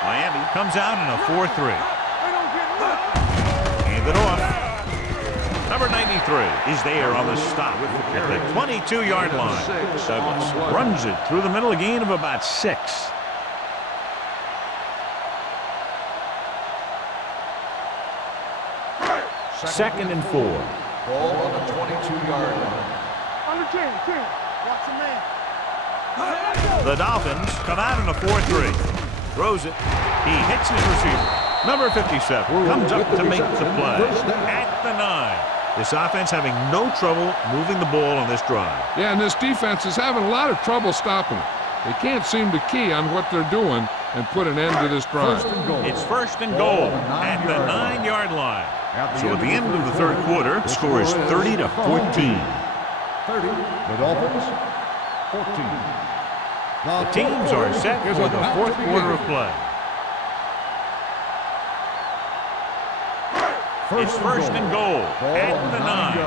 Miami comes out in a 4-3. Hand it off. Number 93 is there on the stop at the 22-yard line. Douglas runs it through the middle, a gain of about 6. Second and 4. Ball on the 22-yard line. On the 10. Watch the man. The Dolphins come out in a 4-3. Throws it. He hits his receiver. Number 57 comes up to make the play at the 9. This offense having no trouble moving the ball on this drive. Yeah, and this defense is having a lot of trouble stopping it. They can't seem to key on what they're doing and put an end to this drive. It's first and goal at the 9-yard line. So at the end of the third quarter, the score is 30 to 14. 30. The Dolphins, 14. The teams are set for the fourth quarter of play. It's first and goal at the 9.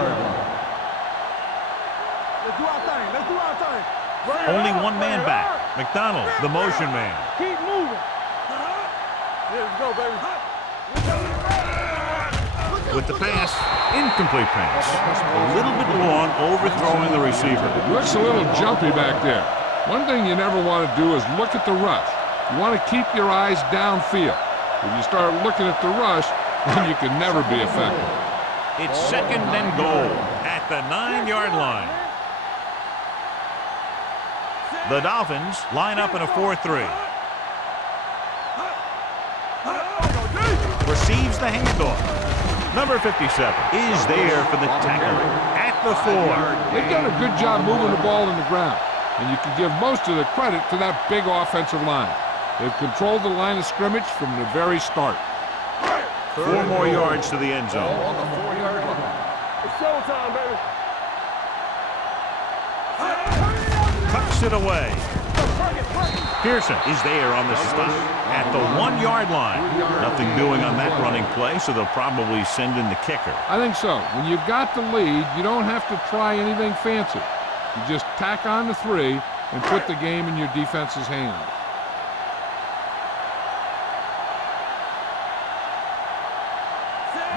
Let's do our thing. Only one man back. McDonald, the motion man. Keep moving. Let's go, baby. With the pass, incomplete pass. A little bit long, overthrowing the receiver. Looks a little jumpy back there. One thing you never want to do is look at the rush. You want to keep your eyes downfield. If you start looking at the rush, then you can never be effective. It's second and goal at the 9-yard line. The Dolphins line up in a 4-3. Receives the handoff. Number 57 is there for the tackle at the 4. They've done a good job moving the ball in the ground, and you can give most of the credit to that big offensive line. They've controlled the line of scrimmage from the very start. 4 more yards to the end zone. On the 4-yard line. It's showtime, baby. Tucks it away. Pearson is there on the stop at the 1-yard line. Nothing doing on that running play, so they'll probably send in the kicker. I think so. When you've got the lead, you don't have to try anything fancy. You just tack on the 3 and put the game in your defense's hands.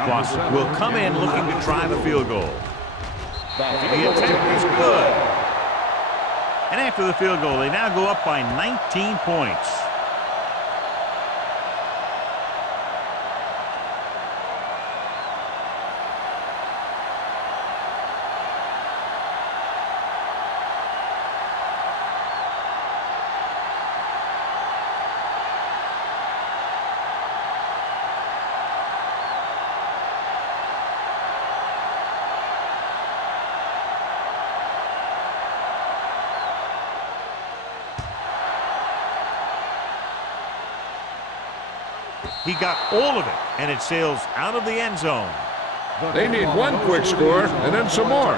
Boston will come in looking to try the field goal. The attempt is good. And after the field goal, they now go up by 19 points. He got all of it, and it sails out of the end zone. They need one quick score and then some more.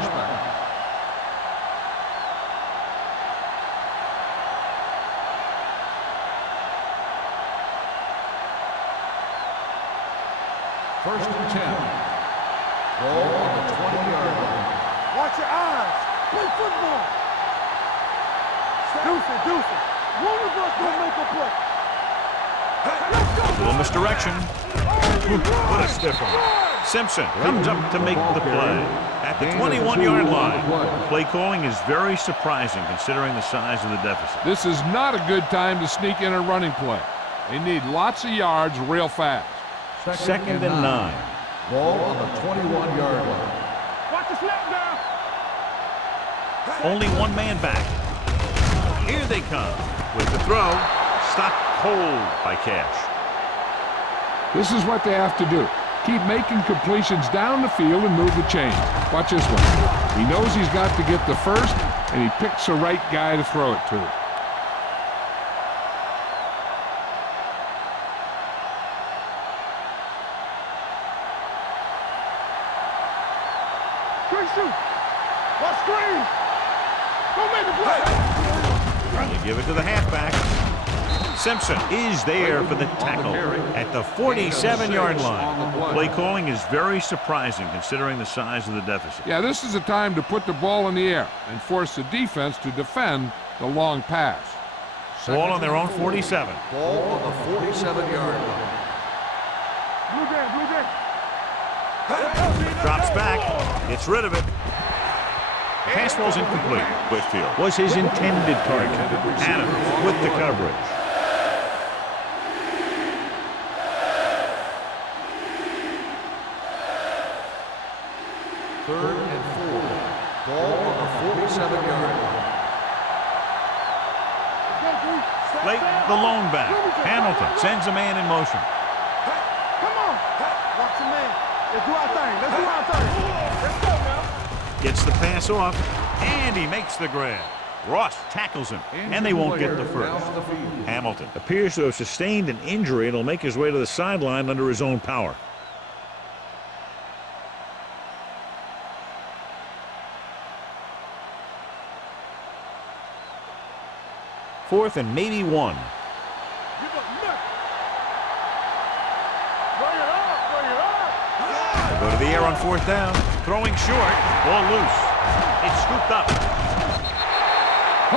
First and 10. Ball on the 20-yard line. Watch your eyes. Play football. Deuce it. One of us gonna make a play. A little misdirection. What a stiff one. Simpson comes up to make the play at the 21-yard line. Play calling is very surprising considering the size of the deficit. This is not a good time to sneak in a running play. They need lots of yards real fast. Second and 9. Ball on the 21-yard line. Watch the snap down. Only one man back. Here they come with the throw. Stopped cold by Cash. This is what they have to do. Keep making completions down the field and move the chains. Watch this one. He knows he's got to get the first, and he picks the right guy to throw it to. Quick shoot. Watch screen. Don't make a play. You give it to the halfback. Simpson is there for the tackle at the 47-yard line. Play calling is very surprising considering the size of the deficit. Yeah, this is the time to put the ball in the air and force the defense to defend the long pass. Ball on their own 47. Ball on the 47-yard line. Blue game. Drops back, gets rid of it. Pass ball's incomplete. Whitfield was his intended target. Adams with the coverage. Third and 4. Ball on the 47-yard line. Late the lone back. Hamilton sends a man in motion. Come on. Watch the man. Let's do our thing. Let's go now. Gets the pass off, and he makes the grab. Ross tackles him, and they won't get the first. Hamilton appears to have sustained an injury and will make his way to the sideline under his own power. Fourth and maybe 1. Give up nothing. Bring it up. Bring it up. They go to the air on 4th down. Throwing short. Ball loose. It's scooped up.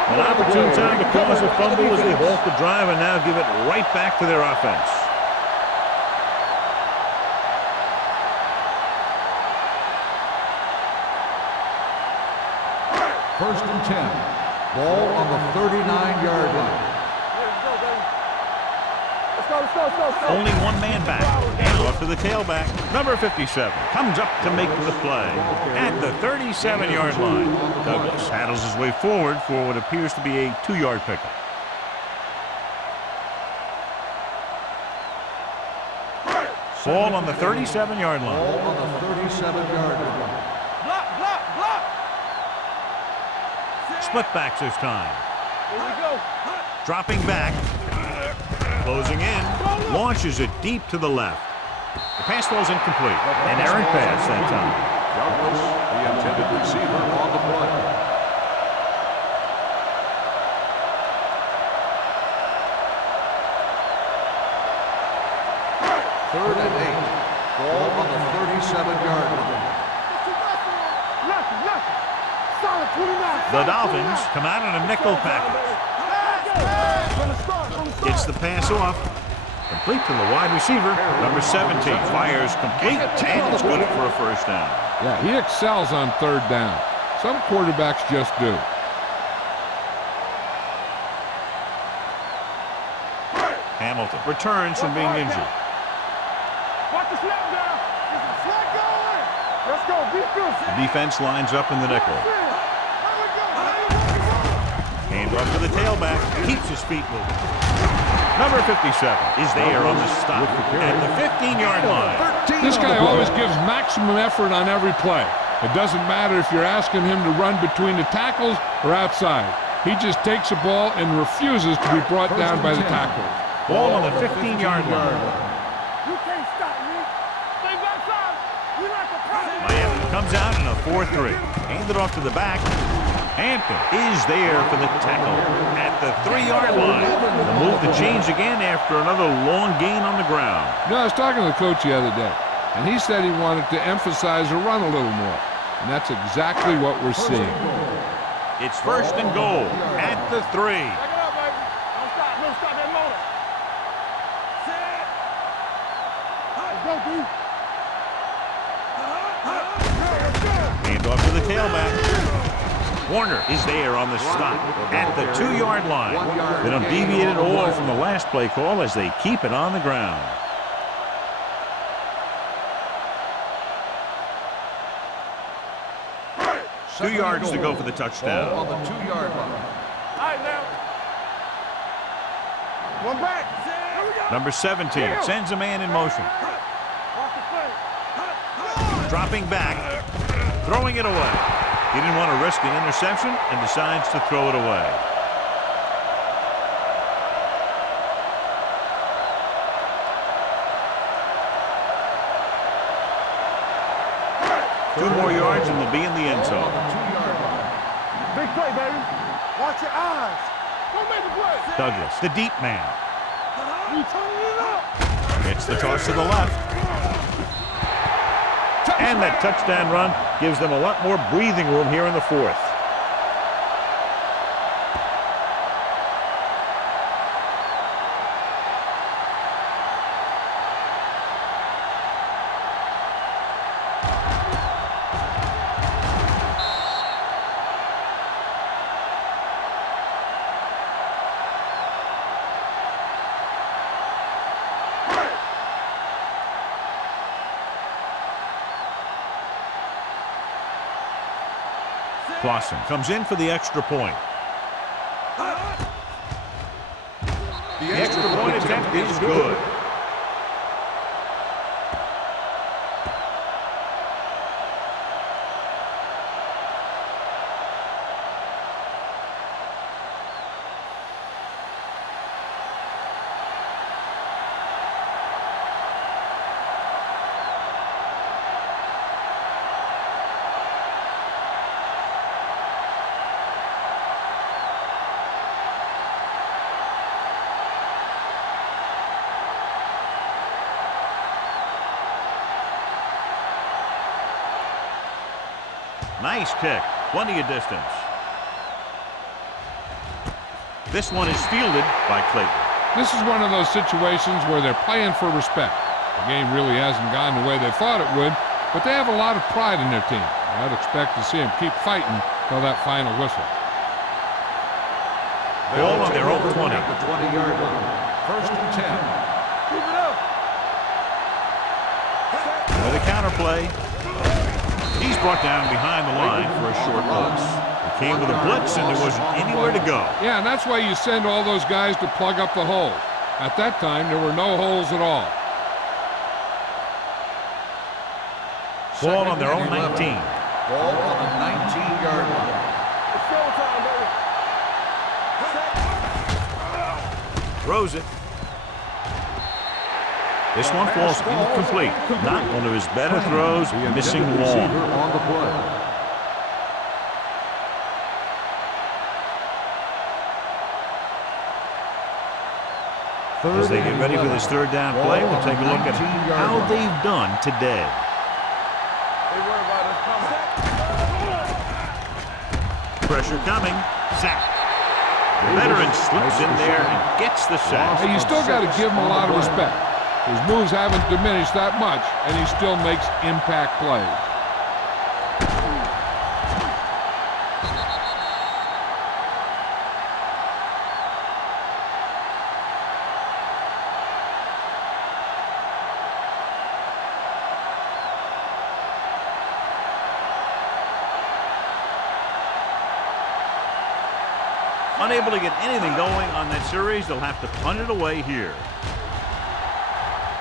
An opportune time to cause a fumble as they halt the drive and now give it right back to their offense. First and 10. Ball on the 39-yard line. Let's go, baby. Let's go. Only one man back. And off to the tailback. Number 57 comes up to make the play at the 37-yard line. Douglas paddles his way forward for what appears to be a 2-yard pickup. Ball on the 37-yard line. Ball on the 37-yard line. Block. Split backs this time. Here we go. Dropping back. Closing in. Launches it deep to the left. The pass ball's incomplete. An errant pass that time. Douglas, the intended receiver on the play. Third and 8. Ball on the 37-yard line. Lucky. Solid 29. The Dolphins come out in a nickel package. Gets the pass off. Complete to the wide receiver. Number 17 fires complete, and it's good for a first down. Yeah, he excels on 3rd down. Some quarterbacks just do. Hamilton returns from being injured. Watch the snap down. Get some slack going. Let's go. Defense. The defense lines up in the nickel. Hand off to the tailback. Keeps his feet moving. Number 57 is there on the stop at the 15-yard line. This guy always gives maximum effort on every play. It doesn't matter if you're asking him to run between the tackles or outside. He just takes the ball and refuses to be brought down by the tackle. Ball on the 15-yard line. You can't stop me. Stay back side. We like a problem. Miami comes out in a 4-3. Handed off to the back. Hampton is there for the tackle at the 3-yard line. The move to change again after another long gain on the ground. I was talking to the coach the other day, and he said he wanted to emphasize the run a little more. And that's exactly what we're seeing. It's 1st and goal at the 3. Back it up, baby. Don't stop. Don't stop that motor. Set. Let's go, D. Let's go. Hand off to the tailback. Warner is there on the stop at the 2-yard line. They don't deviate at all from the last play call as they keep it on the ground. Two yards to go for the touchdown. Ball on the 2-yard line. All right, now. One back. Here we go. Number 17 sends a man in motion. Watch the play. Dropping back, throwing it away. He didn't want to risk an interception and decides to throw it away. Two more yards and they'll be in the end zone. Big play, baby. Watch your eyes. Don't make the play. Douglas, the deep man. You turning it up. It's the toss to the left. And that touchdown run gives them a lot more breathing room here in the 4th. Clausen comes in for the extra point. The extra point attempt is good. Nice kick. Plenty of distance. This one is fielded by Clayton. This is one of those situations where they're playing for respect. The game really hasn't gone the way they thought it would, but they have a lot of pride in their team. I'd expect to see them keep fighting till that final whistle. Ball on their own 20. At the 20-yard line. First and 10. Keep it up. With a counter play. He's brought down behind the line for a short loss. It came with a blitz and there wasn't anywhere to go. Yeah, and that's why you send all those guys to plug up the hole. At that time, there were no holes at all. Ball on their own 19. Ball on the 19-yard line. It's showtime, baby. Throws it. This one falls incomplete. Not one of his better throws, missing long. On the play. As they get ready for this third down play, we'll take a look at how they've done today. They worry about us coming. Pressure coming. Sack. The veteran slips in there and gets the sack. Hey, you still got to give him a lot of respect. His moves haven't diminished that much, and he still makes impact plays. Unable to get anything going on that series, they'll have to punt it away here.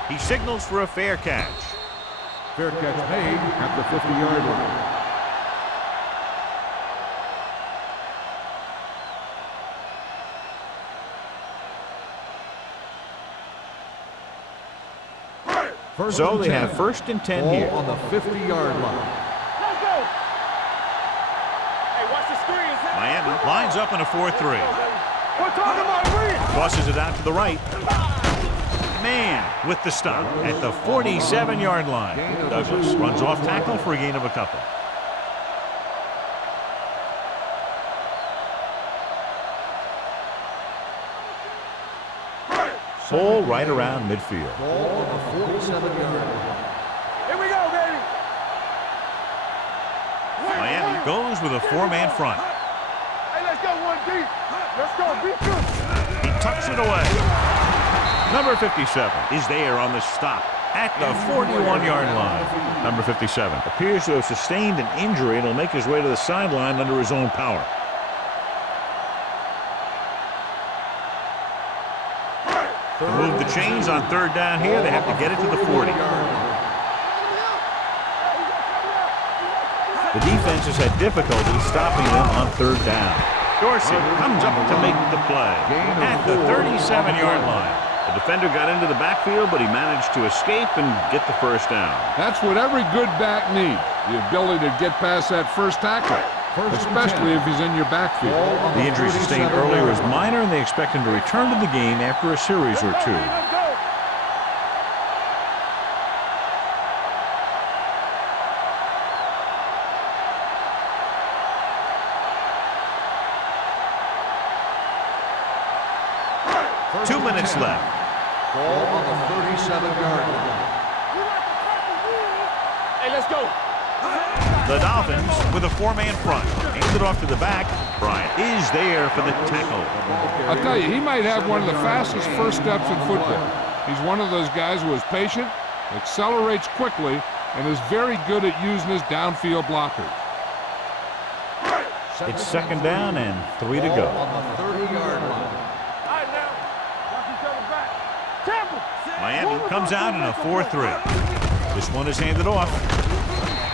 He signals for a fair catch. Fair catch made at the 50-yard line. So they have first and 10 here. On the 50-yard line. Let's go. Hey, watch the screens. Miami lines up in a 4-3. We're talking about read. Tosses it out to the right. Man with the stop at the 47-yard line. Douglas runs off tackle for a gain of a couple. Ball right around midfield. Ball on the 47-yard line. Here we go, baby. Miami goes with a four-man front. Hey, let's go, 1D. Let's go, beat you. He tucks it away. Number 57 is there on the stop at the 41-yard line. Number 57 appears to have sustained an injury and will make his way to the sideline under his own power. To move the chains on third down here, they have to get it to the 40. The defense has had difficulty stopping them on third down. Dorsey comes up to make the play at the 37-yard line. The defender got into the backfield, but he managed to escape and get the first down. That's what every good back needs, the ability to get past that first tackle, especially if he's in your backfield. The injury sustained earlier is minor, and they expect him to return to the game after a series or two. Let's go. Two minutes left. Ball on the 37-yard line. Hey, let's go. The Dolphins with a four-man front. Handed off to the back. Bryant is there for the tackle. I'll tell you, he might have one of the fastest first steps in football. He's one of those guys who is patient, accelerates quickly, and is very good at using his downfield blockers. It's second down and 3 to go. On the 30-yard line. All right, now. Watch each other back. Temple. Miami comes out in a 4-3. This one is handed off.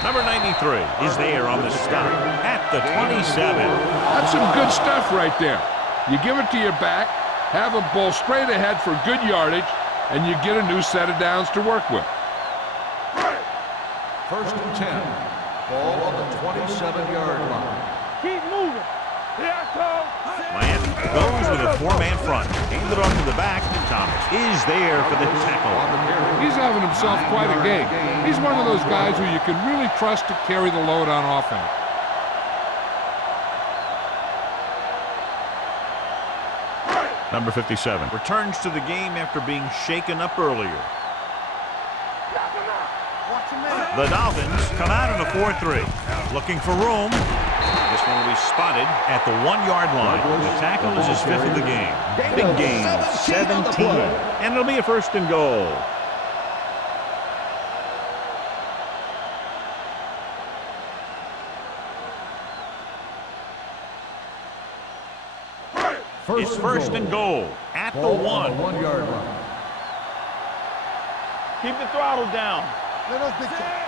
Number 93 is there on the stop at the 27. That's some good stuff right there. You give it to your back, have a ball straight ahead for good yardage, and you get a new set of downs to work with. First and 10. Ball on the 27-yard line. Keep moving. Here I come. Miami goes with a four-man front. Handed off to the back. Thomas is there for the tackle. He's having himself quite a game. He's one of those guys who you can really trust to carry the load on offense. Number 57 returns to the game after being shaken up earlier. Watch your man. The Dolphins come out in a 4-3. Looking for room. This one will be spotted at the 1-yard line. The tackle is his fifth of the game. Big gain, 17. And it'll be a first and goal. It's first and goal at the Ball on 1. the 1-yard line. Keep the throttle down. Let us big time.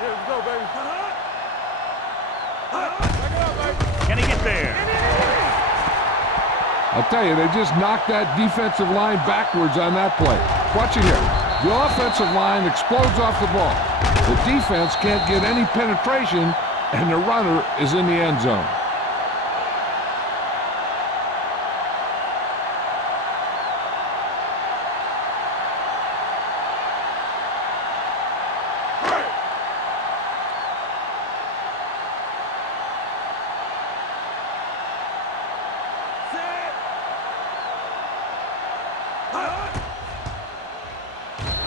Here we go, baby. Back it up, baby. Can he get there? I'll tell you, they just knocked that defensive line backwards on that play. Watch it here. The offensive line explodes off the ball. The defense can't get any penetration, and the runner is in the end zone.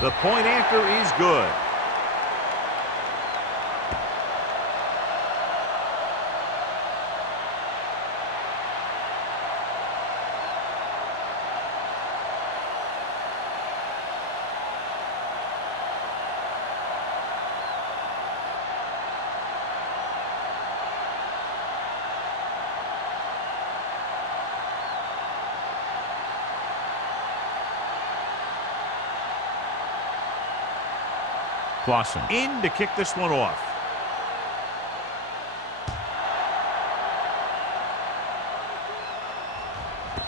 The point after is good. Clausen in to kick this one off.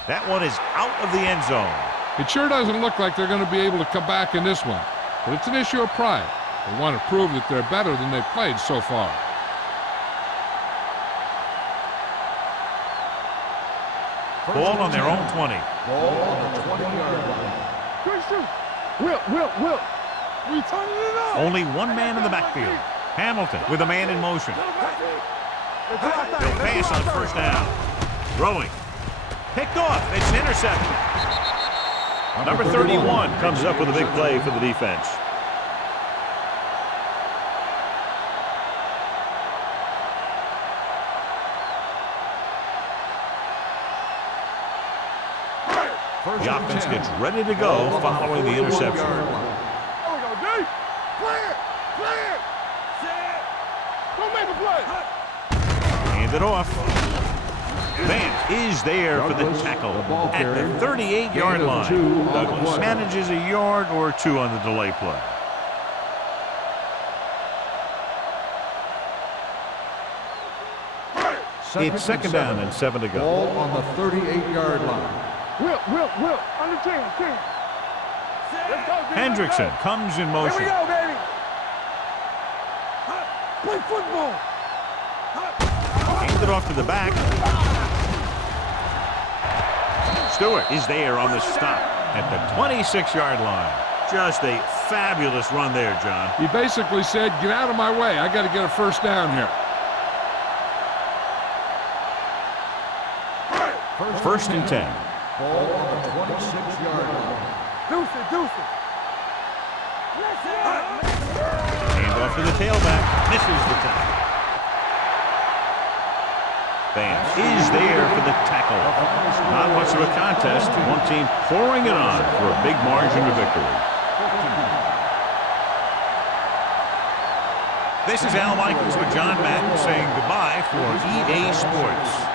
That one is out of the end zone. It sure doesn't look like they're going to be able to come back in this one, but it's an issue of pride. They want to prove that they're better than they've played so far. Ball on their own 20. Ball on the 20-yard line. Good shoot. Will. We turning it up. Only one man in the backfield. Hamilton with a man in motion. He'll pass on first down. Throwing. Picked off. It's intercepted. Number 31 comes up with a big play for the defense. The offense gets ready to go following the interception. There we go, D. Clear. Clear. Don't make a play. Hand it off. Vance is there for the tackle at the 38-yard line. Douglas manages a yard or two on the delay play. It's second down and 7 to go. Ball on the 38-yard line. Will. Under 10. Let's go, D. Hendrickson comes in Here motion. we go, baby. Play football. Hands it off to the back. Stewart is there on the stop at the 26-yard line. Just a fabulous run there, John. He basically said, get out of my way. I got to get a first down here. First and 10. Ball on the 26-yard line. Deuce it. Hand off to the tailback. Misses the tackle. Vance is there for the tackle. Not much of a contest. One team pouring it on for a big margin of victory. This is Al Michaels with John Madden saying goodbye for EA Sports.